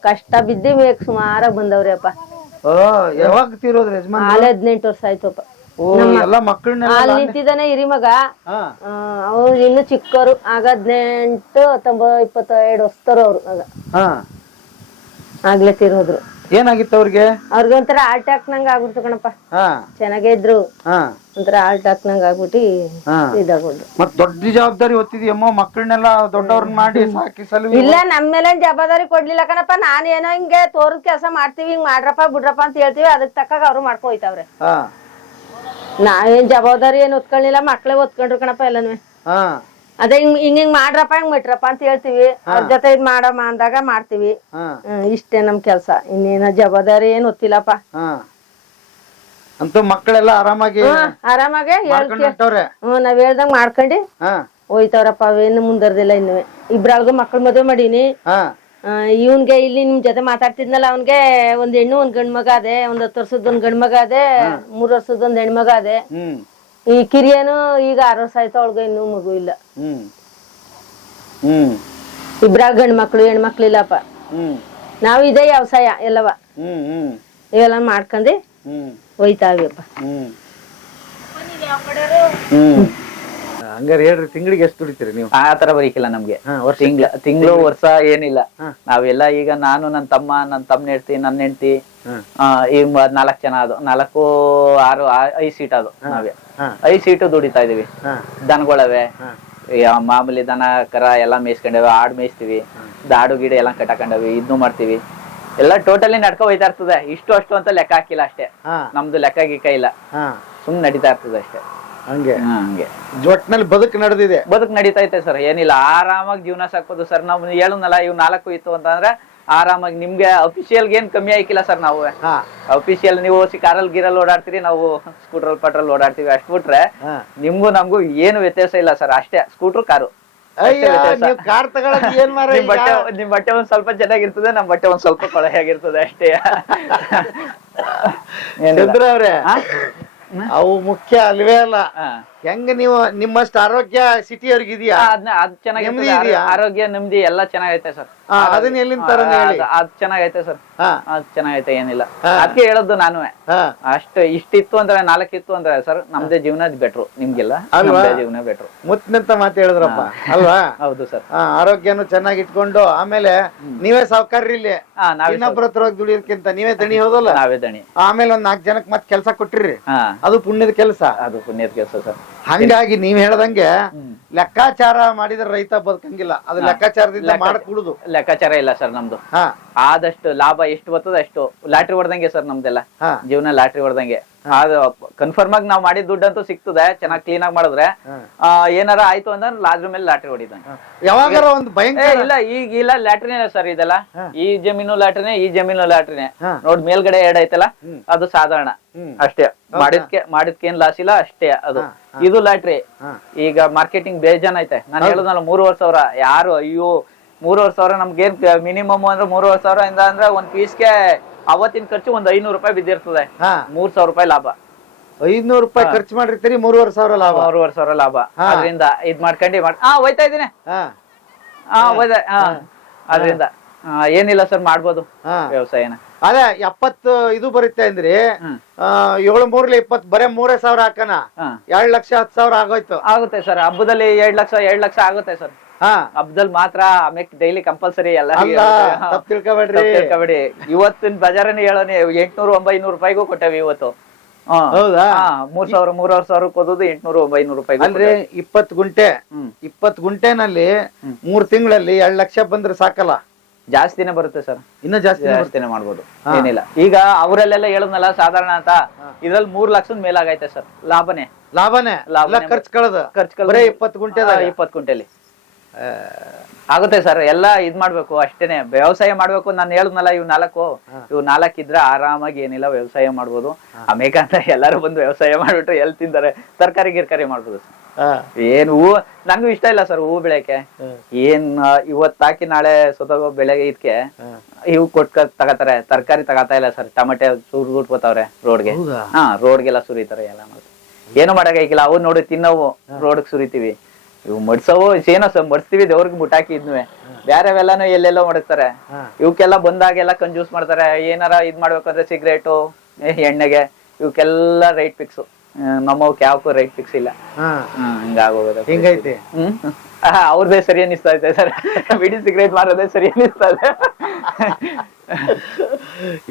ಕಷ್ಟ ಬಿದ್ದಿ ಮೇಕ್ ಸುಮಾರಾಗ್ ಬಂದವ್ರಿ ಅಪ್ಪ. ಯಾವಾಗ ತೀರೋದ್ರಿ ಯಜಮಾನ್ ಆಲೆ ಹದಿನೆಂಟು ವರ್ಷ ಆಯ್ತಪ್ಪ. ಓ ಎಲ್ಲ ಮಕ್ಕಳನ್ನೆಲ್ಲ ಅಲ್ಲಿ ನಿಂತಿದ್ದಾನೆ ಹಿರಿ ಮಗ. ಹಾ. ಅವ್ರು ಇನ್ನು ಚಿಕ್ಕವರು. ಆಗ ಹದಿನೆಂಟು ಹತ್ತೊಂಬ ಇಪ್ಪತ್ತೆರಡು ವರ್ಷದವ್ರು ಅವ್ರು. ಆಗ ಹಾ. ಆಗ್ಲೇ ತೀರೋದ್ರು. ಏನಾಗಿತ್ತು ಅವ್ರಿಗೆ? ಅವ್ರಿಗೆ ಒಂಥರ ಅಟ್ಯಾಕ್ ನಂಗ ಆಗ್ಬಿಡ್ತು ಕಣಪ್ಪ. ಹಾ. ಚೆನ್ನಾಗೇ ಇದ್ರು. ಹಾ. ಒಂಥರ ಅಟ್ಯಾಕ್ ನಂಗ ಆಗ್ಬಿಟ್ಟು ಹಾ. ಇದಾಗೋದು ಮತ್ ದೊಡ್ಡ ಜವಾಬ್ದಾರಿ ಹೊತ್ತಿದ್ಯಮ್ಮ ಮಕ್ಕಳನ್ನೆಲ್ಲ ದೊಡ್ಡವ್ರನ್ನ ಮಾಡಿ ಸಾಕಿ ಸಲುವಿ ಇಲ್ಲ ನಮ್ಮ ಮೇಲೆ ಜವಾಬ್ದಾರಿ ಕೊಡ್ಲಿಲ್ಲ ಕಣಪ್ಪ. ನಾನೇನೋ ಏನೋ ಹಿಂಗೆ ತೋರದ್ ಕೆಲಸ ಮಾಡ್ತೀವಿ ಹಿಂಗ್ ಮಾಡ್ರಪ್ಪ ಬಿಡ್ರಪ್ಪ ಅಂತ ಹೇಳ್ತೀವಿ ಅದಕ್ ತಕ್ಕಾಗ ಅವ್ರು ಮಾಡ್ಕೊ ಹೋಯ್ತಾವ್ರೆ. ಹಾ. ನಾವೇನ್ ಜವಾಬ್ದಾರಿ ಏನ್ ಒತ್ಕೊಳ್ಳಿಲ್ಲ ಮಕ್ಳೇ ಒತ್ಕೊಂಡ್ರು ಕಣಪ್ಪ ಎಲ್ಲನೂ ಹಾ. ಅದೇ ಹಿಂಗ್ ಹಿಂಗ್ ಹಿಂಗ್ ಮಾಡ್ರಪ್ಪ ಹಿಂಗ್ ಬಿಟ್ರಪ್ಪ ಅಂತ ಹೇಳ್ತೀವಿ. ಅವ್ರ ಜೊತೆ ಇದ್ ಮಾಡಮ್ಮ ಅಂದಾಗ ಮಾಡ್ತೀವಿ. ಹಾ. ಹ್ಮ್ ಇಷ್ಟೇ ನಮ್ ಕೆಲ್ಸ. ಇನ್ನೇನ ಜವಾಬ್ದಾರಿ ಏನ್ ಗೊತ್ತಿಲ್ಲಪ್ಪ. ಹಾ. ಅಂತೂ ಮಕ್ಕಳೆಲ್ಲ ಆರಾಮಾಗಿ ಹ್ಮ್ ಆರಾಮಾಗೆ ಹೊಂಟವ್ರೆ. ಹ್ಮ್ ನಾವ್ ಹೇಳ್ದಂಗ್ ಮಾಡ್ಕೊಂಡಿ. ಹಾ. ಹೋಯ್ತವ್ರಪ್ಪ ಅವೇನು ಮುಂದರ್ದಿಲ್ಲ ಇನ್ನು. ಇಬ್ರಾಳ್ಗೂ ಮಕ್ಳ ಮದ್ವೆ ಮಾಡೀನಿ. ಹಾ. ಆ, ಇವ್ನ್ಗೆ ಇಲ್ಲಿ ನಿಮ್ ಜೊತೆ ಮಾತಾಡ್ತಿದ್ನಲ್ಲ ಅವನ್ಗೆ ಒಂದ್ ಹೆಣ್ಣು ಒಂದ್ ಗಂಡ್ ಮಗ ಅದೇ. ಒಂದ್ ಹತ್ತು ವರ್ಷದ ಒಂದ್ ಗಂಡ್ ಮಗ ಅದೆ ಮೂರ್ ವರ್ಷದ ಒಂದ್ ಹೆಣ್ಮಗ ಅದೆ. ಹ್ಮ್. ಈ ಕಿರಿಯನು ಈಗ ಆರು ವರ್ಷ ಆಯ್ತು ಅವಳಿಗೆ ಇನ್ನೂ ಮಗು ಇಲ್ಲ. ಹ್ಮ್. ಹ್ಮ್. ಇಬ್ರಾಗ ಗಂಡ್ ಮಕ್ಳು ಹೆಣ್ಮಕ್ಳು ಇಲ್ಲಪ್ಪ. ಹ್ಮ್. ನಾವ್ ಇದೇ ವ್ಯವಸಾಯ ಎಲ್ಲವ. ಹ್ಮ್ ಹ್ಮ್. ಇವೆಲ್ಲ ಮಾಡ್ಕೊಂಡಿ ಹ್ಮ್. ಹೋಯ್ತಾವಿಯಪ್ಪ ಹ್ಮ್. ಹ್ಮ್. ಹಂಗಾರೆ ಹೇಳ್ರಿ ತಿಂಗಳಿಗೆ ಎಷ್ಟು ದುಡಿತೀರಿ ನೀವು? ಆ ತರ ಬರೀಕಿಲ್ಲ ನಮ್ಗೆ. ಹಾ, ವರ್ಷಕ್ಕೆ? ತಿಂಗ್ಳ ತಿಂಗಳು ವರ್ಷ ಏನಿಲ್ಲ. ನಾವೆಲ್ಲ ಈಗ ನಾನು ನನ್ನ ತಮ್ಮ ನನ್ನ ತಮ್ಮ ಹೆಂಡ್ತಿ ನನ್ನ ಹೆಂಡ್ತಿ. ಆ, ಈ ಮ- ನಾಲ್ಕ್ ಜನ ಅದು. ನಾಲ್ಕು ಆರು ಆ- ಐದ್ ಸೀಟ್ ಅದು ನಾವೇ. ಹಾ. ಐದ್ ಸೀಟು ದುಡಿತಾ ಇದೀವಿ. ಹಾ. ದನಗಳವೆ ಹಾ. ಮಾಮೂಲಿ ದನ ಕರ ಎಲ್ಲ ಮೇಯ್ಸ್ಕೊಂಡೇವೆ ಆಡು ಮೇಯ್ಸ್ತೀವಿ. ದಾಡು ಗಿಡ ಎಲ್ಲ ಕಟ್ಟಾಕೊಂಡೇವಿ ಇದ್ನು ಮಾಡ್ತೀವಿ. ಎಲ್ಲ ಟೋಟಲಿ ನಡ್ಕೊ ಹೋಯ್ತಾ ಇರ್ತದೆ. ಇಷ್ಟು ಅಷ್ಟು ಅಂತ ಲೆಕ್ಕ ಹಾಕಿಲ್ಲ ಅಷ್ಟೇ. ಹಾ. ನಮ್ದು ಲೆಕ್ಕ ಗಿಕ್ಕ ಇಲ್ಲ. ಹಾ. ಸುಮ್ನೆ ನಡೀತಾ ಇರ್ತದೆ ಅಷ್ಟೇ. ಹಂಗೆ. ಹಂಗೆ. ಜೊಟ್ನಲ್ಲಿ ಬದುಕು ನಡೆದಿದೆ. ಬದುಕು ನಡೀತಾ ಐತೆ ಸರ್ ಏನಿಲ್ಲ. ಆರಾಮಾಗಿ ಜೀವನ ಸಾಕ್ಬೋದು ಸರ್. ನಾವು ಹೇಳುನಲ್ಲ ಇವ್ ನಾಲ್ಕು ಇತ್ತು ಅಂತಂದ್ರೆ ಆರಾಮಾಗಿ ನಿಮ್ಗೆ ಅಫಿಷಿಯಲ್ ಏನ್ ಕಮ್ಮಿ ಆಯ್ಕಿಲ್ಲ ಸರ್ ನಾವು. ಹಾ. ಅಫಿಷಿಯಲ್ ನೀವು ಕಾರಲ್ಲಿ ಗಿರಲ್ಲಿ ಓಡಾಡ್ತೀರಿ ನಾವು ಸ್ಕೂಟರ್ ಪಟ್ರಲ್ಲಿ ಓಡಾಡ್ತೀವಿ. ಅಷ್ಟು ಬಿಟ್ರೆ ನಿಮ್ಗೂ ನಮ್ಗೂ ಏನು ವ್ಯತ್ಯಾಸ ಇಲ್ಲ ಸರ್. ಅಷ್ಟೇ ಸ್ಕೂಟರ್ ಕಾರು ಕಾರ್ ನಿಮ್ ಬಟ್ಟೆ ನಿಮ್ ಬಟ್ಟೆ ಒಂದ್ ಸ್ವಲ್ಪ ಚೆನ್ನಾಗಿರ್ತದೆ ನಮ್ ಬಟ್ಟೆ ಒಂದ್ ಸ್ವಲ್ಪ ಕೊಳೆ ಆಗಿರ್ತದೆ ಅಷ್ಟೇ ಅವ್ರೆ ಹಾ? ಅವು ಮುಖ್ಯ ಅಲ್ವೇ ಅಲ್ಲ ಹಾ. ಹೆಂಗ ನೀವು ನಿಮ್ಮಷ್ಟು ಆರೋಗ್ಯ ಸಿಟಿ ಅವ್ರಿಗೆ ಇದೆಯಾ ಅದ್ನ ಅದ್ ನೆಮ್ಮದಿ ಇದೆಯಾ? ಆರೋಗ್ಯ ನೆಮ್ಮದಿ ಎಲ್ಲಾ ಚೆನ್ನಾಗೈತೆ ಸರ್. ಅದನ್ನ ಎಲ್ಲಿಂದ ತರೋದು ಹೇಳಿ? ಅದ್ ಚೆನ್ನಾಗೈತೆ ಸರ್. ಹಾ. ಅದ್ ಚೆನ್ನಾಗೈತೆ ಏನಿಲ್ಲ. ಹಾ. ಅದಕ್ಕೆ ಹೇಳೋದು ನಾನು ಹಾ. ಅಷ್ಟು ಇಷ್ಟಿತ್ತು ಅಂದ್ರೆ ನಾಲ್ಕಿತ್ತು ಅಂದ್ರೆ ಸರ್ ನಮ್ದೇ ಜೀವನ ಬೆಟ್ರು. ನಿಮ್ಗೆಲ್ಲ? ಅಲ್ವಾ? ನಮ್ದೇ ಜೀವನ ಬೆಟ್ರು. ಮುತ್ತಿನಂತ ಮಾತು ಹೇಳಿದ್ರಪ್ಪ. ಅಲ್ವಾ? ಹೌದು ಸರ್. ಆರೋಗ್ಯನು ಚೆನ್ನಾಗಿ ಇಟ್ಕೊಂಡು ಆಮೇಲೆ ನೀವೇ ಸಾವ್ಕಾರ್ರಿ ಇಲ್ಲಿ. ಹಾ ನಾವೇ ಇನ್ನೊಬ್ಬರ ಹತ್ರ ಹೋಗಿ ದುಡಿಯೋದಕ್ಕಿಂತ ನೀವೇ ದಣಿ ಹೋದಲ್ಲ? ನಾವೇ ದಣಿ. ಆಮೇಲೆ ಒಂದ್ ನಾಲ್ಕು ಜನಕ್ಕೆ ಮತ್ತೆ ಕೆಲಸ ಕೊಟ್ಟಿರಿ ಹಾ. ಅದು ಪುಣ್ಯದ ಕೆಲಸ. ಅದು ಪುಣ್ಯದ ಕೆಲಸ ಸರ್. ಹಂಗಾಗಿ ನೀವ್ ಹೇಳ್ದಂಗೆ. ಲೆಕ್ಕಾಚಾರ ಮಾಡಿದ್ರೆ ರೈತ ಬದುಕಂಗಿಲ್ಲ. ಅದು ಲೆಕ್ಕಾಚಾರದಿಂದ ಲೆಕ್ಕ- ಮಾಡಕ್ ಬಿಡುದು ಲೆಕ್ಕಾಚಾರ ಇಲ್ಲ ಸರ್ ನಮ್ದು. ಆದಷ್ಟು ಲಾಭ ಎಷ್ಟು ಬರ್ತದ ಅಷ್ಟು ಲಾಟ್ರಿ ಹೊಡ್ದಂಗೆ ಸರ್ ನಮ್ದೆಲ್ಲ. ಜೀವನ ಲಾಟ್ರಿ ಹೊಡ್ದಂಗೆ. ಅದು ಕನ್ಫರ್ಮ್ ಆಗಿ ನಾವ್ ಮಾಡಿದ ದುಡ್ಡಂತೂ ಸಿಗ್ತದೆ ಚೆನ್ನಾಗಿ ಕ್ಲೀನ್ ಆಗಿ ಮಾಡಿದ್ರೆ. ಏನಾರ ಆಯ್ತು ಅಂದ್ರೆ ಅದ್ರ ಮೇಲೆ ಲಾಟ್ರಿ ಹೊಡಿದಂಗೆ ಯಾವಾಗ ಒಂದು ಭಯಂಕರ ಇಲ್ಲ ಈಗ ಇಲ್ಲ ಲ್ಯಾಟ್ರಿನೇ ಸರ್ ಇದೆಲ್ಲ. ಈ ಜಮೀನು ಲ್ಯಾಟ್ರಿನೇ ಈ ಜಮೀನು ಲ್ಯಾಟ್ರಿನೇ ಹಾ. ನೋಡ್ ಮೇಲ್ಗಡೆ ಎರಡ್ ಐತಲ್ಲ ಅದು ಸಾಧಾರಣ. ಅಷ್ಟೇ. ಮಾಡಿದ್ಕೆ ಮಾಡಿದ್ಕೆ ಏನ್ ಲಾಸ್ ಇಲ್ಲ ಅಷ್ಟೇ ಅದು. ಇದು ಲ್ಯಾಟ್ರಿ ಈಗ ಮಾರ್ಕೆಟಿಂಗ್ ಬೇಜಾನ್ ಐತೆ. ನಾನು ಹೇಳುದಲ್ಲ ಮೂರುವರೆ ಸಾವಿರ ಯಾರು ಅಯ್ಯೋ ಮೂರುವರೆ ಸಾವಿರ ನಮ್ಗೇನ್ ಮಿನಿಮಮ್ ಅಂದ್ರೆ ಮೂರುವರೆ ಸಾವಿರ ಇಂದ ಅಂದ್ರೆ ಒಂದ್ ಪೀಸ್ಗೆ ಅವತ್ತಿನ ಖರ್ಚು ಒಂದ್ ಐನೂರು ರೂಪಾಯಿ ಬಿದ್ದಿರ್ತದೆ. ಮೂರ್ ಸಾವಿರ ರೂಪಾಯಿ ಲಾಭ. ಐದ್ನೂರು ರೂಪಾಯಿ ಖರ್ಚು ಮಾಡಿರ್ತೀರಿ ಮೂರುವರೆ ಸಾವಿರ ಲಾಭ. ಮೂರುವರೆ ಸಾವಿರ ಲಾಭ. ಅದ್ರಿಂದ ಇದ್ ಮಾಡ್ಕೊಂಡು ಮಾಡ್ ಹಾ ಹೋಯ್ತಾ ಇದೀನಿ ಹಾ. ಹಾ ಹೋಯ್ತಾ ಹಾ. ಅದರಿಂದ ಏನಿಲ್ಲ ಸರ್ ಮಾಡ್ಬೋದು. ವ್ಯವಸಾಯನ. ಅದೇ ಎಪ್ಪತ್ತು ಇದು ಬರುತ್ತೆ ಅಂದ್ರಿ. ಏಳು ಮೂರ್ಲಿ ಇಪ್ಪತ್ ಬರೇ ಮೂರೇ ಸಾವಿರ ಹಾಕನ. ಎರಡ್ ಲಕ್ಷ ಹತ್ತು ಸಾವಿರ ಆಗೋಯ್ತು. ಆಗುತ್ತೆ ಸರ್ ಹಬ್ಬದಲ್ಲಿ ಎರಡ್ ಲಕ್ಷ ಎರಡ್ ಲಕ್ಷ ಆಗುತ್ತೆ ಸರ್. ಹಾ. ಹಬ್ಬದಲ್ಲಿ ಮಾತ್ರ ಆಮೇಲೆ ಡೈಲಿ ಕಂಪಲ್ಸರಿ ಎಲ್ಲ ತಿಳ್ಕೊಬೇಡ್ರಿ. ತಿಳ್ಕೊಬೇಡಿ. ಇವತ್ತಿನ ಬಜಾರನೇ ಹೇಳೋನೆ ಎಂಟ್ನೂರು ಒಂಬೈನೂರು ರೂಪಾಯಿಗೂ ಕೊಟ್ಟೇವಿ ಇವತ್ತು. ಹೌದಾ? ಮೂರ್ ಸಾವಿರ ಮೂರವರ್ ಸಾವಿರಕ್ಕೆ ಓದೋದು ಎಂಟ್ನೂರು ಒಂಬೈನೂರು ರೂಪಾಯಿ ಅಂದ್ರೆ ಇಪ್ಪತ್ ಗುಂಟೆ. ಇಪ್ಪತ್ ಗುಂಟೆನಲ್ಲಿ ಮೂರ್ ತಿಂಗಳಲ್ಲಿ ಎರಡ್ ಲಕ್ಷ ಬಂದ್ರೆ ಸಾಕಲ್ಲ. ಜಾಸ್ತಿನೇ ಬರುತ್ತೆ ಸರ್. ಇನ್ನ ಜಾಸ್ತಿ ಜಾಸ್ತಿನೇ ಮಾಡ್ಬೋದು. ಏನಿಲ್ಲ. ಈಗ ಅವರಲ್ಲೆಲ್ಲ ಹೇಳದ್ನಲ್ಲ ಸಾಧಾರಣ ಅಂತ ಇದ್ರಲ್ಲಿ ಮೂರ್ ಲಕ್ಷದ ಮೇಲಾಗೈತೆ ಸರ್. ಲಾಭನೇ. ಲಾಭನೇ? ಲಾಭ ಖರ್ಚು ಕಳೆದ? ಖರ್ಚು ಕಳೆದ. ಇಪ್ಪತ್ತು ಇಪ್ಪತ್ ಗುಂಟೆದಾಗ ಇಪ್ಪತ್ತು ಕುಂಟೆಲಿ ಆಗುತ್ತೆ ಸರ್. ಎಲ್ಲ ಇದ್ ಮಾಡ್ಬೇಕು. ಅಷ್ಟೇನೆ. ವ್ಯವಸಾಯ ಮಾಡ್ಬೇಕು ನಾನು ಹೇಳದ್ನಲ್ಲ ಇವ್ ನಾಲ್ಕು. ಇವ್ ನಾಲ್ಕು ಇದ್ರ ಆರಾಮಾಗಿ ಏನಿಲ್ಲ ವ್ಯವಸಾಯ ಮಾಡ್ಬೋದು. ಆಮೇಕಂತ ಎಲ್ಲಾರು ಬಂದು ವ್ಯವಸಾಯ ಮಾಡ್ಬಿಟ್ಟು ಎಲ್ ತಿಂತಾರೆ? ತರಕಾರಿ ಗಿರ್ಕಾರಿ ಮಾಡ್ಬೋದು. ಹಾ. ಏನ್ ಹೂವು ನಂಗು ಇಷ್ಟ ಇಲ್ಲ ಸರ್ ಹೂವು ಬೆಳೆಯಕ್ಕೆ. ಏನ್ ಇವತ್ ಹಾಕಿ ನಾಳೆ ಸ್ವತಃ ಬೆಳೆ ಇದಕ್ಕೆ ಇವು ಕೊಟ್ಕ ತಗತಾರೆ. ತರಕಾರಿ ತಗತಾ ಇಲ್ಲ ಸರ್. ಟಮಟೆ ಸುರಿದು ಉಟ್ಕೋತಾವ್ರೆ ರೋಡ್ಗೆ. ಹಾ ರೋಡ್ಗೆಲ್ಲ ಸುರಿತಾರೆ ಎಲ್ಲ ಏನು ಮಾಡಕ್ಕಾಗಿಲ್ಲ ಅವು ನೋಡಿ ತಿನ್ನವು. ರೋಡ್ಗೆ ಸುರಿತೀವಿ. ಇವು ಮಡ್ಸವು ಏನೋ ಸರ್ ಮಡ್ಸ್ತೀವಿ ದೇವ್ರಿಗೆ ಮುಟ್ಟಾಕಿ ಇದ್ನುವೆ. ಬೇರೆವೆಲ್ಲಾನು ಎಲ್ಲೆಲ್ಲೋ ಮಾಡಿಸ್ತಾರೆ. ಇವಕ್ಕೆಲ್ಲ ಬಂದಾಗೆಲ್ಲ ಕಂಜೂಸ್ ಮಾಡ್ತಾರೆ. ಏನಾರ ಇದ್ ಮಾಡ್ಬೇಕಂದ್ರೆ ಸಿಗರೇಟು ಎಣ್ಣೆಗೆ. ಇವಕ್ಕೆಲ್ಲ ರೈಟ್ ಫಿಕ್ಸ್ ನಮ್ಮವಕ್ಕೆ ಯಾವಕ್ಕೂ ರೈಟ್ ಫಿಕ್ಸ್ ಇಲ್ಲ. ಹಿಂಗಾಗೋಗೋದು ಹಿಂಗೈತಿ? ಅವ್ರದೇ ಸರಿ ಅನಿಸ್ತಾ ಇದೆ ಸರ್. ಬಿಡಿ ಸಿಗರೇಟ್ ಮಾರೋದೇ ಸರಿ ಅನಿಸ್ತಾ ಇದೆ.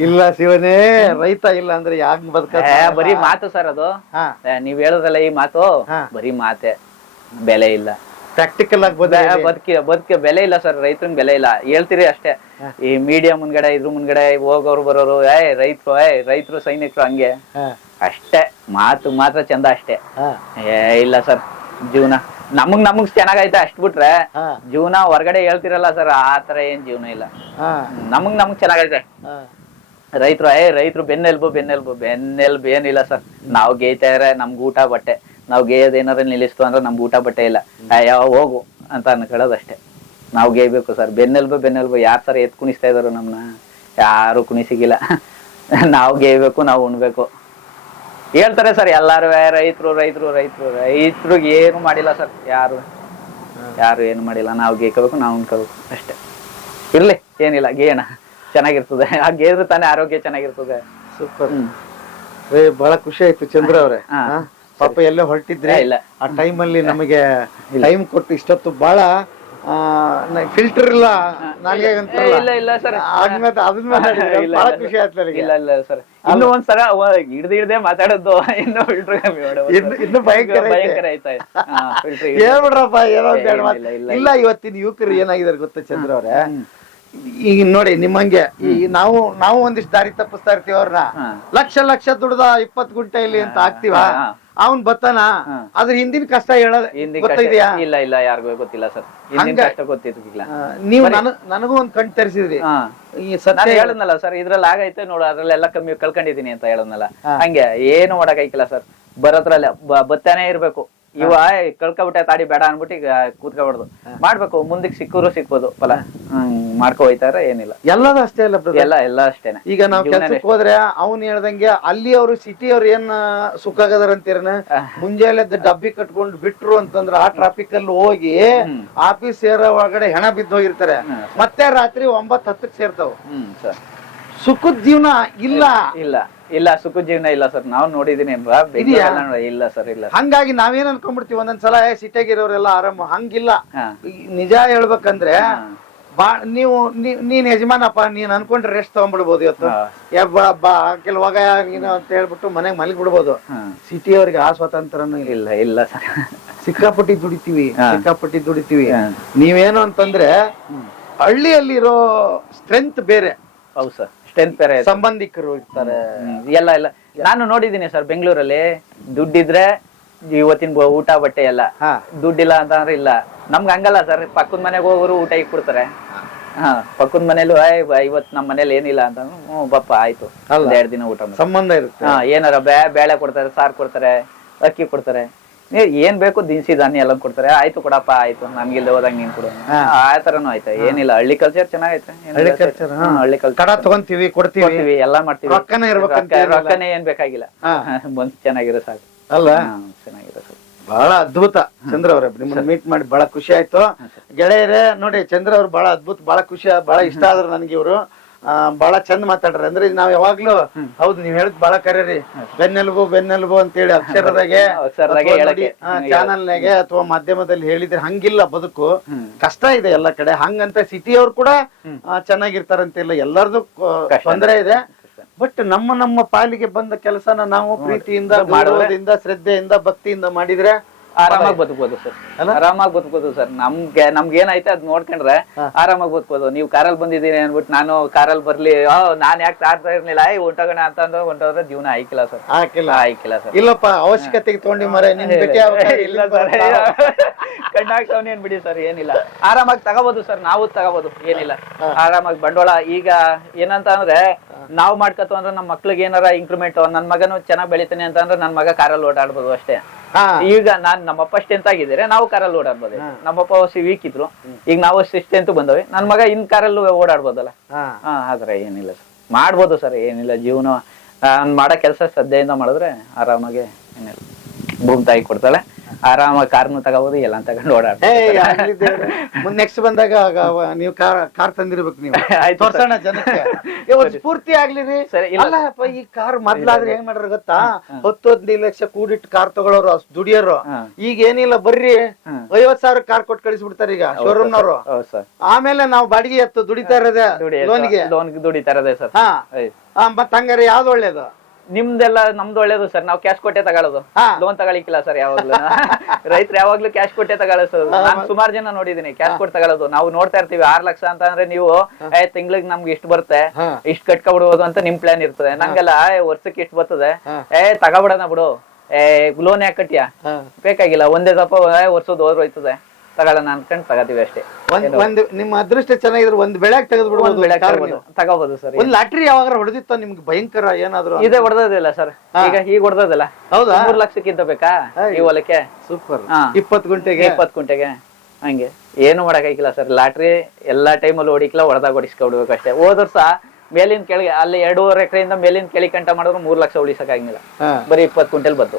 ಇಲ್ಲ ಶಿವನೇ ರೈತ ಇಲ್ಲ ಅಂದ್ರೆ ಯಾಕೆ ಬದುಕ ಬರೀ ಮಾತು ಸರ್ ಅದು. ನೀವ್ ಹೇಳೋದಲ್ಲ ಈ ಮಾತು. ಬರೀ ಮಾತೆ. ಬೆಲೆ ಇಲ್ಲ. ಪ್ರಾಕ್ಟಿಕಲ್ ಆಗಿ ಬದುಕಿ ಬದುಕಿ ಬೆಲೆ ಇಲ್ಲ ಸರ್ ರೈತರಿಗೆ ಬೆಲೆ ಇಲ್ಲ. ಹೇಳ್ತೀರಿ ಅಷ್ಟೇ. ಈ ಮೀಡಿಯಾ ಮುಂದ್ಗಡೆ ಇದ್ರ ಮುಂದ್ಗಡೆ ಹೋಗೋರು ಬರೋರು ಏ ರೈತರು ಏ ರೈತರು ಸೈನಿಕರು ಹಂಗೆ. ಅಷ್ಟೇ ಮಾತು ಮಾತ್ರ ಚಂದ ಅಷ್ಟೇ. ಏ ಇಲ್ಲ ಸರ್ ಜೀವನ. ನಮಗ್ ನಮಗ್ ಚೆನ್ನಾಗೈತೆ ಅಷ್ಟ್ ಬಿಟ್ರೆ ಜೀವನ ಹೊರಗಡೆ ಹೇಳ್ತಿರಲ್ಲ ಸರ್ ಆ ತರ ಏನ್ ಜೀವನ ಇಲ್ಲ. ನಮಗ್ ನಮಗ್ ಚೆನ್ನಾಗೈತೆ ರೈತರು ಏ ರೈತರು ಬೆನ್ನೆಲ್ಬು ಬೆನ್ನೆಲ್ಬು ಬೆನ್ನೆಲ್ಬು ಏನಿಲ್ಲ ಸರ್. ನಾವ್ ಗೇಯ್ತಾ ಇದ್ರೆ ನಮ್ಗೆ ಊಟ ಬಟ್ಟೆ. ನಾವು ಗೇಯೋದ್ ಏನಾರ ನಿಲ್ಲಿಸ್ತು ಅಂದ್ರೆ ನಮ್ಗೆ ಊಟ ಬಟ್ಟೆ ಇಲ್ಲ. ಯಾವ ಹೋಗು ಅಂತ ಅನ್ಕೊಳ್ಳೋದು ಅಷ್ಟೇ. ನಾವು ಗೇಯ್ಬೇಕು ಸರ್. ಬೆನ್ನೆಲ್ಬು ಬೆನ್ನೆಲ್ಬು. ಯಾರ್ ಸರ್ ಎತ್ ಕುಣಿಸ್ತಾ ಇದಾರು ನಮ್ಮನ್ನ ಯಾರು ಕುಣಿಸಿಗಿಲ್ಲ. ನಾವು ಗೇಯ್ಬೇಕು ನಾವು ಉಣ್ಬೇಕು. ಹೇಳ್ತಾರೆ ಸರ್ ಎಲ್ಲಾರು ರೈತರು ರೈತರು ರೈತರು. ರೈತರಿಗೆ ಏನು ಮಾಡಿಲ್ಲ ಸರ್. ಯಾರು ಯಾರು ಏನು ಮಾಡಿಲ್ಲ. ನಾವು ಗೇಯ್ಕೋಬೇಕು ನಾವು ಉಣ್ಕೋಬೇಕು. ಅಷ್ಟೇ. ಇರ್ಲಿ ಏನಿಲ್ಲ ಗೇಣ ಚೆನ್ನಾಗಿರ್ತದೆ. ಆ ಗೇದ್ರೆ ತಾನೇ ಆರೋಗ್ಯ ಚೆನ್ನಾಗಿರ್ತದೆ. ಸೂಪರ್. ಬಹಳ ಖುಷಿ ಆಯ್ತು ಚಂದ್ರ ಅವ್ರೆ? ಪಾಪ ಎಲ್ಲೋ ಹೊರಟಿದ್ರೆ ಇಲ್ಲ. ಆ ಟೈಮಲ್ಲಿ ನಮಗೆ ಟೈಮ್ ಕೊಟ್ಟು ಇಷ್ಟೊತ್ತು ಬಹಳ ಫಿಲ್ಟರ್ ಇಲ್ಲ. ನಾಲ್ಗೆ ಇಲ್ಲ. ಇಲ್ಲ ಸರ್. ಆದ್ಮೇಲೆ ಅದನ್ನ ಮಾತಾಡಿದ್ರೆ ಬಹಳ ಖುಷಿ ಆಯ್ತು ನನಗೆ ಇಲ್ಲ ಇಲ್ಲ ಸರ್. ಇನ್ನು ಒಂದ್ಸಲ ಹಿಡ್ದು ಹಿಡ್ದೆ ಮಾತಾಡೋದು. [laughs] ಇನ್ನು ಫಿಲ್ಟರ್ ಕಮ್ಮಿ. ಇನ್ನು- ಇನ್ನು ಭಯಂಕರ ಭಯಂಕರ ಹೇಳ್ಬಿಡ್ರಪ್ಪ ಏನೋ ಒಂದ್. ಇಲ್ಲ, ಇವತ್ತಿನ ಯುವಕರು ಏನಾಗಿದ್ದಾರೆ ಗೊತ್ತಾ ಚಂದ್ರ ಅವ್ರೆ? ಈಗ ನೋಡಿ ನಿಮ್ಮಂಗೆ ಈ ನಾವು ನಾವು ಒಂದಿಷ್ಟು ದಾರಿ ತಪ್ಪಿಸ್ತಾ ಇರ್ತೀವಿ ಅವ್ರನ್ನ. ಲಕ್ಷ ಲಕ್ಷ ದುಡ್ದ ಇಪ್ಪತ್ ಗುಂಟೆ ಇಲ್ಲಿ ಅಂತ ಹಾಕ್ತಿವ. ಅವನ್ ಬತ್ತಾನ. ಅದ್ರ ಹಿಂದಿನ ಕಷ್ಟ ಹೇಳೋದ್ ಗೊತ್ತಿದ್ಯಾ ಇಲ್ಲ ಇಲ್ಲ ಯಾರಿಗೂ ಗೊತ್ತಿಲ್ಲ ಸರ್. ಹಿಂದಿನ ಕಷ್ಟ ಗೊತ್ತಿರ್ಲಿಲ್ಲ ನೀವು ನನ ನನಗೂ ಒಂದ್ ಕಣ್ ತರಿಸಿದ್ರಿ. ನಾನು ಸತ್ಯ ಹೇಳದ್ನಲ್ಲ ಸರ್ ಇದ್ರಲ್ಲಿ ಆಗೈತೆ ನೋಡು ಅದ್ರಲ್ಲೆಲ್ಲ ಕಮ್ಮಿ ಕಳ್ಕೊಂಡಿದೀನಿ ಅಂತ ಹೇಳದ್ನಲ್ಲ. ಹಂಗೆ ಏನು ಮಾಡಕ್ಕಾಗಿಲ್ಲ ಸರ್. ಬರೋದ್ರಲ್ಲ ಬತ್ತಾನೆ ಇರ್ಬೇಕು. ಇವ ಕಳ್ಕೊಬಿಟ್ಟೆ ತಾಡಿ ಬೇಡ ಅನ್ಬಿಟ್ಟು ಈಗ ಕೂತ್ಕೊಬಾರ್ದು ಮಾಡ್ಬೇಕು ಮುಂದಕ್ಕೆ ಸಿಕ್ಕೂರು ಸಿಕ್ಬೋದು ಫಲ. ಹ್ಮ್. ಮಾಡ್ಕೊ ಹೋಯ್ತಾರ ಏನಿಲ್ಲ. ಎಲ್ಲದ ಅಷ್ಟೇ ಅಲ್ಲ brother. ಎಲ್ಲ ಎಲ್ಲ ಅಷ್ಟೇನೆ. ಈಗ ನಾವ್ ಜೀವನನೇ. ಕೆಲ್ಸಕ್ಕೆ ಹೋದ್ರೆ ಅವ್ನ್ ಹೇಳ್ದಂಗೆ ಅಲ್ಲಿ ಅವರು ಸಿಟಿ ಅವ್ರು ಏನ್ ಸುಖ ಆಗದಾರ ಅಂತೀರನ? ಮುಂಜಾನೆ ಎದ್ದು ಡಬ್ಬಿ ಕಟ್ಕೊಂಡು ಬಿಟ್ರು ಅಂತಂದ್ರ ಆ ಟ್ರಾಫಿಕ್ ಅಲ್ಲಿ ಹೋಗಿ ಆಫೀಸ್ ಸೇರೋ ಒಳಗಡೆ ಹೆಣ ಬಿದ್ದು ಹೋಗಿರ್ತಾರೆ. ಮತ್ತೆ ರಾತ್ರಿ ಒಂಬತ್ ಹತ್ತಕ್ ಸೇರ್ತಾವ. Hmm sir. ಸುಖದ ಜೀವನ ಇಲ್ಲ. ಇಲ್ಲ ಇಲ್ಲ ಸುಖ ಜೀವನ ಇಲ್ಲ ಸರ್. ನಾವು ನೋಡಿದೀನಿ ಬ- ಬೆಂಗ್ಳೂರೆಲ್ಲ ನೋಡಿ- ಇಲ್ಲ ಸರ್ ಇಲ್ಲ ಹಂಗಾಗಿ ನಾವೇನ್ ಅನ್ಕೊಂಡ್ಬಿಡ್ತೀವಿ? ಒಂದೊಂದ್ಸಲ ಸಿಟಿಯಾಗಿರೋರೆಲ್ಲ ಆರಾಮ. ಹಂಗಿಲ್ಲ. ಹಾ. ಈ ನಿಜ ಹೇಳ್ಬೇಕಂದ್ರೆ ಬಾ ನೀವು ನೀನ್ ಯಜಮಾನಪ್ಪ ನೀನ್ ಅನ್ಕೊಂಡ್ರೆ ರೆಸ್ಟ್ ತಗೊಂಡ್ಬಿಡ್ಬೋದು ಇವತ್ತು. ಹಾ. ಯಾ ಬಾ ಕೆಲವಾಗ ನೀನು ಅಂತ ಹೇಳ್ಬಿಟ್ಟು ಮನೆಗ್ ಮಲಗಿ ಬಿಡ್ಬೋದು ಸಿಟಿ ಅವ್ರಿಗೆ ಆ ಸ್ವಾತಂತ್ರ್ಯನೂ ಇಲ್ಲ. ಇಲ್ಲ ಸಿಕ್ಕಾಪಟ್ಟಿ ದುಡಿತೀವಿ. ಸಿಕ್ಕಾಪಟ್ಟಿ ದುಡಿತೀವಿ. ನೀವೇನು ಅಂತಂದ್ರೆ ಹಳ್ಳಿಯಲ್ಲಿರೋ ಸ್ಟ್ರೆಂತ್ ಬೇರೆ. ಹೌದು ಸರ್. ಸ್ಟ್ರೆಂತ್ ಬೇರೆ. ಸಂಬಂಧಿಕರು ಇರ್ತಾರೆ. ಎಲ್ಲ ಎಲ್ಲ. ಇಲ್ಲ ನಾನು ನೋಡಿದೀನಿ ಸರ್ ಬೆಂಗಳೂರಲ್ಲಿ. ದುಡ್ಡಿದ್ರೆ ಇವತ್ತಿನ ಊಟ ಬಟ್ಟೆ ಎಲ್ಲ. ದುಡ್ಡಿಲ್ಲ ಅಂತಂದ್ರೆ ಇಲ್ಲ. ನಮ್ಗೆ ಹಂಗಲ್ಲ ಸರ್. ಪಕ್ಕದ ಮನೆಗೆ ಹೋಗೋರು ಊಟ ಕೊಡ್ತಾರೆ. ಹಾ. ಪಕ್ಕದ ಮನೇಲೂ ಇವತ್ತು ನಮ್ಮ ಮನೇಲಿ ಏನಿಲ್ಲ ಅಂತ ಹ್ಞೂ ಬಪ್ಪ ಆಯ್ತು. ಎರಡ್ ದಿನ ಊಟ ಸಂಬಂಧ ಇರುತ್ತೆ. ಹಾ ಏನಾರ ಬೇ ಬೇಳೆ ಕೊಡ್ತಾರೆ ಸಾರು ಕೊಡ್ತಾರೆ ಅಕ್ಕಿ ಕೊಡ್ತಾರೆ. ಏನ್ ಬೇಕು ದಿನಸಿ ಧಾನ್ಯ ಎಲ್ಲ ಕೊಡ್ತಾರೆ. ಆಯ್ತು ಕೊಡಪ್ಪ ಆಯ್ತು. ನನ್ಗಿಲ್ದೆ ಹೋದಾಗ ನೀನ್ ಕೊಡು. ಆ ತರನು ಆಯ್ತಾ. ಏನಿಲ್ಲ. ಹಳ್ಳಿ ಕಲ್ಚರ್ ಚೆನ್ನಾಗೈತೆ. ಹಳ್ಳಿ ಹಾ. ಹಳ್ಳಿ ಕಲ್ಚರ್ ಕಡ ತಗೊಂತೀವಿ ಕೊಡ್ತೀವಿ. ಎಲ್ಲಾ ಮಾಡ್ತೀವಿ. ರೊಕ್ಕನೇ ಏನ್ ಬೇಕಾಗಿಲ್ಲ. ಮನ್ಸ್ [laughs] ಚೆನ್ನಾಗಿರೋ ಸಾಕು. ಅಲ್ಲ ಚೆನ್ನಾಗಿದೆ ಸರ್. ಬಹಳ ಅದ್ಭುತ. ಚಂದ್ರ ಅವ್ರೆ ನಿಮ್ಮನ್ನ ಮೀಟ್ ಮಾಡಿ ಬಹಳ ಖುಷಿ ಆಯ್ತು. ಗೆಳೆಯರೇ ನೋಡಿ ಚಂದ್ರ ಅವ್ರು ಬಹಳ ಅದ್ಭುತ ಬಹಳ ಖುಷಿ ಬಹಳ ಇಷ್ಟ ಆದ್ರು ನನ್ಗೆ ಇವರು. ಬಹಳ ಚಂದ ಮಾತಾಡ್ರಿ. ಅಂದ್ರೆ ನಾವ್ ಯಾವಾಗ್ಲೂ ಹೌದು ನೀವ್ ಹೇಳಿದ್ ಬಹಳ ಕರೀರಿ ಬೆನ್ನೆಲುಬು ಬೆನ್ನೆಲುಬು ಅಂತೇಳಿ ಅಕ್ಷರದಾಗೆ ಚಾನಲ್ನಾಗೆ ಅಥವಾ ಮಾಧ್ಯಮದಲ್ಲಿ ಹೇಳಿದ್ರೆ ಹಂಗಿಲ್ಲ ಬದುಕು. ಕಷ್ಟ ಇದೆ ಎಲ್ಲ ಕಡೆ. ಹಂಗಂತ ಸಿಟಿ ಅವ್ರು ಕೂಡ ಚೆನ್ನಾಗಿರ್ತಾರಂತಿಲ್ಲ ಎಲ್ಲರದು. ತೊಂದರೆ ಇದೆ. ಬಟ್ ನಮ್ಮ ನಮ್ಮ ಪಾಲಿಗೆ ಬಂದ ಕೆಲಸನ ನಾವು ಪ್ರೀತಿಯಿಂದ ಗೌರವದಿಂದ ಶ್ರದ್ಧೆಯಿಂದ ಭಕ್ತಿಯಿಂದ ಮಾಡಿದ್ರೆ ಆರಾಮಾಗಿ ಬದುಕ್ಬೋದು ಸರ್. ಆರಾಮಾಗಿ ಬದುಕಬಹುದು ಸರ್. ನಮ್ಗೆ ನಮ್ಗೆ ಏನಾಯ್ತು ಅದ್ ನೋಡ್ಕೊಂಡ್ರೆ ಆರಾಮಾಗಿ ಬದುಕಬಹುದು ನೀವು ಕಾರಲ್ಲಿ ಬಂದಿದ್ದೀನಿ ಅನ್ಬಿಟ್ಟು ನಾನು ಕಾರಲ್ಲಿ ಬರ್ಲಿ ನಾನು ನಾನ್ ಯಾಕೆ ತಾಡ್ತಾ ಇರ್ಲಿಲ್ಲ? ಏ ಹೊಂಟೋಗೋಣ ಅಂತ ಅಂದ್ರೆ ಹೊಂಟೋದ್ರೆ ಜೀವನ ಆಯ್ಕಿಲ್ಲ ಸರ್. ಆಯ್ಕಿಲ್ಲ. ಆಯ್ಕಿಲ್ಲ ಸರ್. ಇಲ್ಲಪ್ಪ ಅವಶ್ಯಕತೆಗೆ ತಗೊಂಡಿ ಮರೆ ನಿನ್ ಭೇಟಿ ಇಲ್ಲ ಸರ್. ಬರ್ತಾ. ಏನ್ [laughs] ಬಿಡಿ ಸರ್ ಏನಿಲ್ಲ. ಆರಾಮಾಗಿ ತಗೋಬಹುದು ಸರ್ ನಾವು ತಗೋಬಹುದು ಏನಿಲ್ಲ. ಆರಾಮಾಗಿ ಬಂಡವಾಳ. ಈಗ ಏನಂತ ಅಂದ್ರೆ ನಾವು ಮಾಡ್ಕತ್ತು ಅಂದ್ರೆ ನಮ್ಮ ಮಕ್ಳಿಗೆ ಏನಾರ ಇಂಕ್ರಿಮೆಂಟ್ ನನ್ ಮಗನು ಚೆನ್ನಾಗಿ ಬೆಳಿತಾನೆ ಅಂತ ಅಂದ್ರೆ ನನ್ ಮಗ ಕಾರಲ್ಲಿ ಓಡಾಡ್ಬೋದು ಅಷ್ಟೇ. ಈಗ ನಾನ್ ನಮ್ಮಪ್ಪ ಸ್ಟ್ರೆಂತ್ ಆಗಿದ್ದಾರೆ. ನಾವು ಕಾರಲ್ಲಿ ಓಡಾಡ್ಬೋದು. ನಮ್ಮಪ್ಪ ಹೊಸಿ ವೀಕ್ ಇದ್ರು. ಈಗ ನಾವು ಸ್ಟ್ರೆಂತ್ ಬಂದವೆ. ನನ್ ಮಗ ಇನ್ ಕಾರಲ್ಲೂ ಓಡಾಡ್ಬೋದಲ್ಲ? ಹಾ. ಏನಿಲ್ಲ ಸರ್. ಮಾಡ್ಬೋದು ಸರ್ ಏನಿಲ್ಲ. ಜೀವನ ನಾನ್ ಮಾಡೋ ಕೆಲಸ ಶ್ರದ್ಧೆಯಿಂದ ಮಾಡಿದ್ರೆ ಆರಾಮಾಗಿ ಏನಿಲ್ಲ. ಭೂಮಿ ತಾಯಿ ಕೊಡ್ತಾಳೆ. ಆರಾಮಾಗಿ ಕಾರ್ನು ತಗೋಬಹುದು ಎಲ್ಲ ತಗೊಂಡು ಓಡಾಡ್ತಾರೆ ನೆಕ್ಸ್ಟ್ ಬಂದಾಗ ನೀವು ಕಾರ್ ಕಾರ್ ತಂದಿರ್ಬೇಕು ನೀವು. [laughs] ತೋರ್ಸೋಣ ಜನಕ್ಕೆ. ಒಂದ್ ಸ್ಫೂರ್ತಿ ಆಗ್ಲಿ ರೀ. ಅಲ್ಲಪ್ಪ ಈ ಕಾರ್ ಮೊದ್ಲಾದ್ರೆ ಹೆಂಗ್ ಮಾಡ್ರ ಗೊತ್ತಾ? ಹತ್ತು ಹದಿನೈದು ಲಕ್ಷ ಕೂಡಿಟ್ಟು ಕಾರ್ ತಗೊಳ್ಳೋರು ಅಷ್ಟ್ ದುಡಿಯೋರು. ಈಗ ಏನಿಲ್ಲ ಬರ್ರಿ. ಐವತ್ ಸಾವಿರ ಕಾರ್ ಕೊಟ್ಟು ಕಳಿಸ್ಬಿಡ್ತಾರೆ ಈಗ ಶೋರೂಮ್ ನವರು. ಆಮೇಲೆ ನಾವು ಬಾಡಿಗೆ ಎತ್ತು ದುಡಿತಾ ಇರೋದೇ ಲೋನ್ಗೆ ಲೋನ್ ಇರೋದೇ ಸರ್. ಹಾ. ಮತ್ತ್ ಹಂಗಾರೆ ಯಾವ್ದು ಒಳ್ಳೇದು? ನಿಮ್ದೆಲ್ಲ ನಮ್ದು ಒಳ್ಳೇದು ಸರ್. ನಾವು ಕ್ಯಾಶ್ ಕೊಟ್ಟೆ ತಗೊಳ್ಳೋದು. ಹಾ. ಲೋನ್ ತಗೊಳಿಕ್ಕಿಲ್ಲ ಸರ್ ಯಾವಾಗ್ಲೂ. ರೈತರು ಯಾವಾಗ್ಲೂ ಕ್ಯಾಶ್ ಕೊಟ್ಟೆ ತಗೊಳ್ಳೋದು ಸರ್ ನಾನು ಸುಮಾರು ಜನ ನೋಡಿದೀನಿ ಕ್ಯಾಶ್ ಕೊಟ್ಟು ತಗೊಳ್ಳೋದು. ನಾವು ನೋಡ್ತಾ ಇರ್ತೀವಿ ಆರ್ ಲಕ್ಷ ಅಂತ ಅಂದ್ರೆ ನೀವು ಏ ತಿಂಗ್ಳಿಗೆ ನಮ್ಗೆ ಇಷ್ಟು ಬರುತ್ತೆ. ಹಾ. ಇಷ್ಟು ಕಟ್ಕೊಬಿಡ್ಬೋದು ಅಂತ ನಿಮ್ ಪ್ಲಾನ್ ಇರ್ತದೆ. ನಂಗೆಲ್ಲ ಏ, ವರ್ಷಕ್ಕೆ ಇಷ್ಟು ಬರ್ತದೆ. ಹಾ. ಏ ತಗೋಬಿಡೋಣ ಬಿಡು. ಏ ಲೋನ್ ಯಾಕೆ ಕಟ್ಟಿಯಾ. ಬೇಕಾಗಿಲ್ಲ. ಒಂದೇ ದಪ್ಪ ವರ್ಷದ ಹೋದ್ರು ಹೋಯ್ತದೆ ತಗೊಳ್ಳೋಣ ಅನ್ಕೊಂಡ್ ತಗೋತೀವಿ ಅಷ್ಟೇ. ಒಂದ್ ಒಂದ್ ನಿಮ್ಮ ಅದೃಷ್ಟ ಚೆನ್ನಾಗಿದ್ರೆ ಒಂದ್ ತೆಗೆದು ಒಂದ್ ಬೆಳೆ ಕಾರ್ ತಗೋಬಹುದು ಸರ್ ಒಂದ್ ಲಾಟ್ರಿ ಯಾವಾಗ ಹೊಡೆದಿತ್ತ ನಿಮ್ಗೆ ಭಯಂಕರ ಏನಾದ್ರು ಇದೇ ಹೊಡೆದಿಲ್ಲ ಸರ್. ಈಗ ಈಗ ಹೊಡೆದಿಲ್ಲ ಹೌದಾ? ಮೂರ್ ಲಕ್ಷಕ್ಕಿಂತ ಬೇಕಾ ಈ ಹೊಲಕ್ಕೆ? ಸೂಪರ್. ಇಪ್ಪತ್ ಗುಂಟೆಗೆ? ಇಪ್ಪತ್ ಗುಂಟೆಗೆ. ಹಂಗೆ. ಏನು ಮಾಡಕ್ಕಾಗಿಲ್ಲ ಸರ್. ಲಾಟ್ರಿ ಎಲ್ಲಾ ಟೈಮಲ್ಲಿ ಹೊಡಿಕ್ಲ ಹೊಡೆದಾಗ ಹೊಡಿಸ್ಕೊಬಿಡ್ಬೇಕು ಅಷ್ಟೇ. ಹೋದ್ರ ಸಹ ಮೇಲಿನ ಕೆಳಗೆ ಅಲ್ಲಿ ಎರಡೂವರೆ ಎಕರೆಯಿಂದ ಮೇಲಿನ ಕೆಳಿ ಕಂಟ ಮಾಡಿದ್ರು ಮೂರ್ ಲಕ್ಷ ಉಳಿಸಕ್ಕಾಗಿಲ್ಲ. ಬರೀ ಇಪ್ಪತ್ ಕ್ವಿಂಟಲ್ ಬಂತು.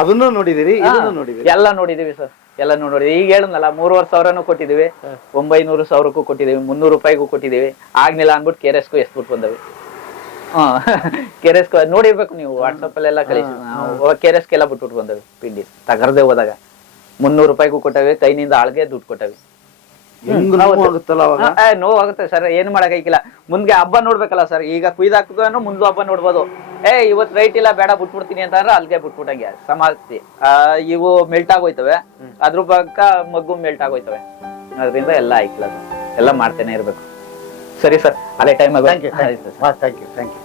ಅದನ್ನ ನೋಡಿದಿರಿ ಇದನ್ನು ನೋಡಿದಿರಿ. ಎಲ್ಲ ನೋಡಿದೀವಿ ಸರ್. ಎಲ್ಲ ನೋಡೋದು. ಈಗ ಹೇಳದ್ನಲ್ಲ ಮೂರುವರೆ ಸಾವಿರನೂ ಕೊಟ್ಟಿದ್ದೀವಿ ಒಂಬೈನೂರು ಸಾವಿರಕ್ಕೂ ಕೊಟ್ಟಿದ್ದೀವಿ ಮುನ್ನೂರು ರೂಪಾಯಿಗೂ ಕೊಟ್ಟಿದ್ದೀವಿ. ಆಗ್ನಿಲ್ಲ ಅಂದ್ಬಿಟ್ಟು ಕೆ ಆರ್ ಎಸ್ಗೂ ಎಸ್ಬಿಟ್ಟು ಬಂದವಿ. ಹಾ ಕೆ ಆರ್ ಎಸ್ಗೂ ನೋಡಿರ್ಬೇಕು ನೀವು ವಾಟ್ಸಪ್ ಅಲ್ಲೆಲ್ಲ ಕಳಿಸಿ. ಕೆ ಆರ್ ಎಸ್ಗೆಲ್ಲ ಬಿಟ್ಬಿಟ್ಟು ಬಂದವಿ ಪಿಂಡಿ. ತಗರ್ದೆ ಹೋದಾಗ. ಮುನ್ನೂರು ರೂಪಾಯಿಗೂ ಕೊಟ್ಟವಿ ಕೈನಿಂದ ಆಳ್ಗೆ ದುಡ್ಡು ಕೊಟ್ಟವಿ. ಆಗುತ್ತಲ್ಲ ಅವಾಗ? ಆ, ಏ, ನೋವಾಗುತ್ತೆ ಸರ್ ಏನ್ ಮಾಡಕ್ಕಾಗಿಲ್ಲ ಮುಂದೆ ಹಬ್ಬ ನೋಡ್ಬೇಕಲ್ಲ ಸರ್ ಈಗ ಕುಯ್ದಾಕಿದ್ರು ಮುಂದೆ ಹಬ್ಬ ನೋಡ್ಬೋದು. ಏ ಇವತ್ ರೈಟ್ ಇಲ್ಲ ಬೇಡ ಬಿಟ್ಬಿಡ್ತೀನಿ ಅಂತ ಅಂದ್ರೆ ಅಲ್ಗೆ ಬಿಟ್ಬಿಟ್ಟಂಗೆ ಸಮಾಧಿ ಆ, ಇವು ಮೆಲ್ಟ್ ಆಗೋಯ್ತವೆ. ಅದ್ರ ಪಕ್ಕ ಮಗ್ಗು ಮೆಲ್ಟ್ ಆಗೋಯ್ತವೆ. ಅದರಿಂದ ಎಲ್ಲ ಆಯ್ಕಿಲ್ಲ ಎಲ್ಲ ಮಾಡ್ತೇನೆ ಇರ್ಬೇಕು. ಸರಿ ಸರ್ ಅದೇ time thank you thank you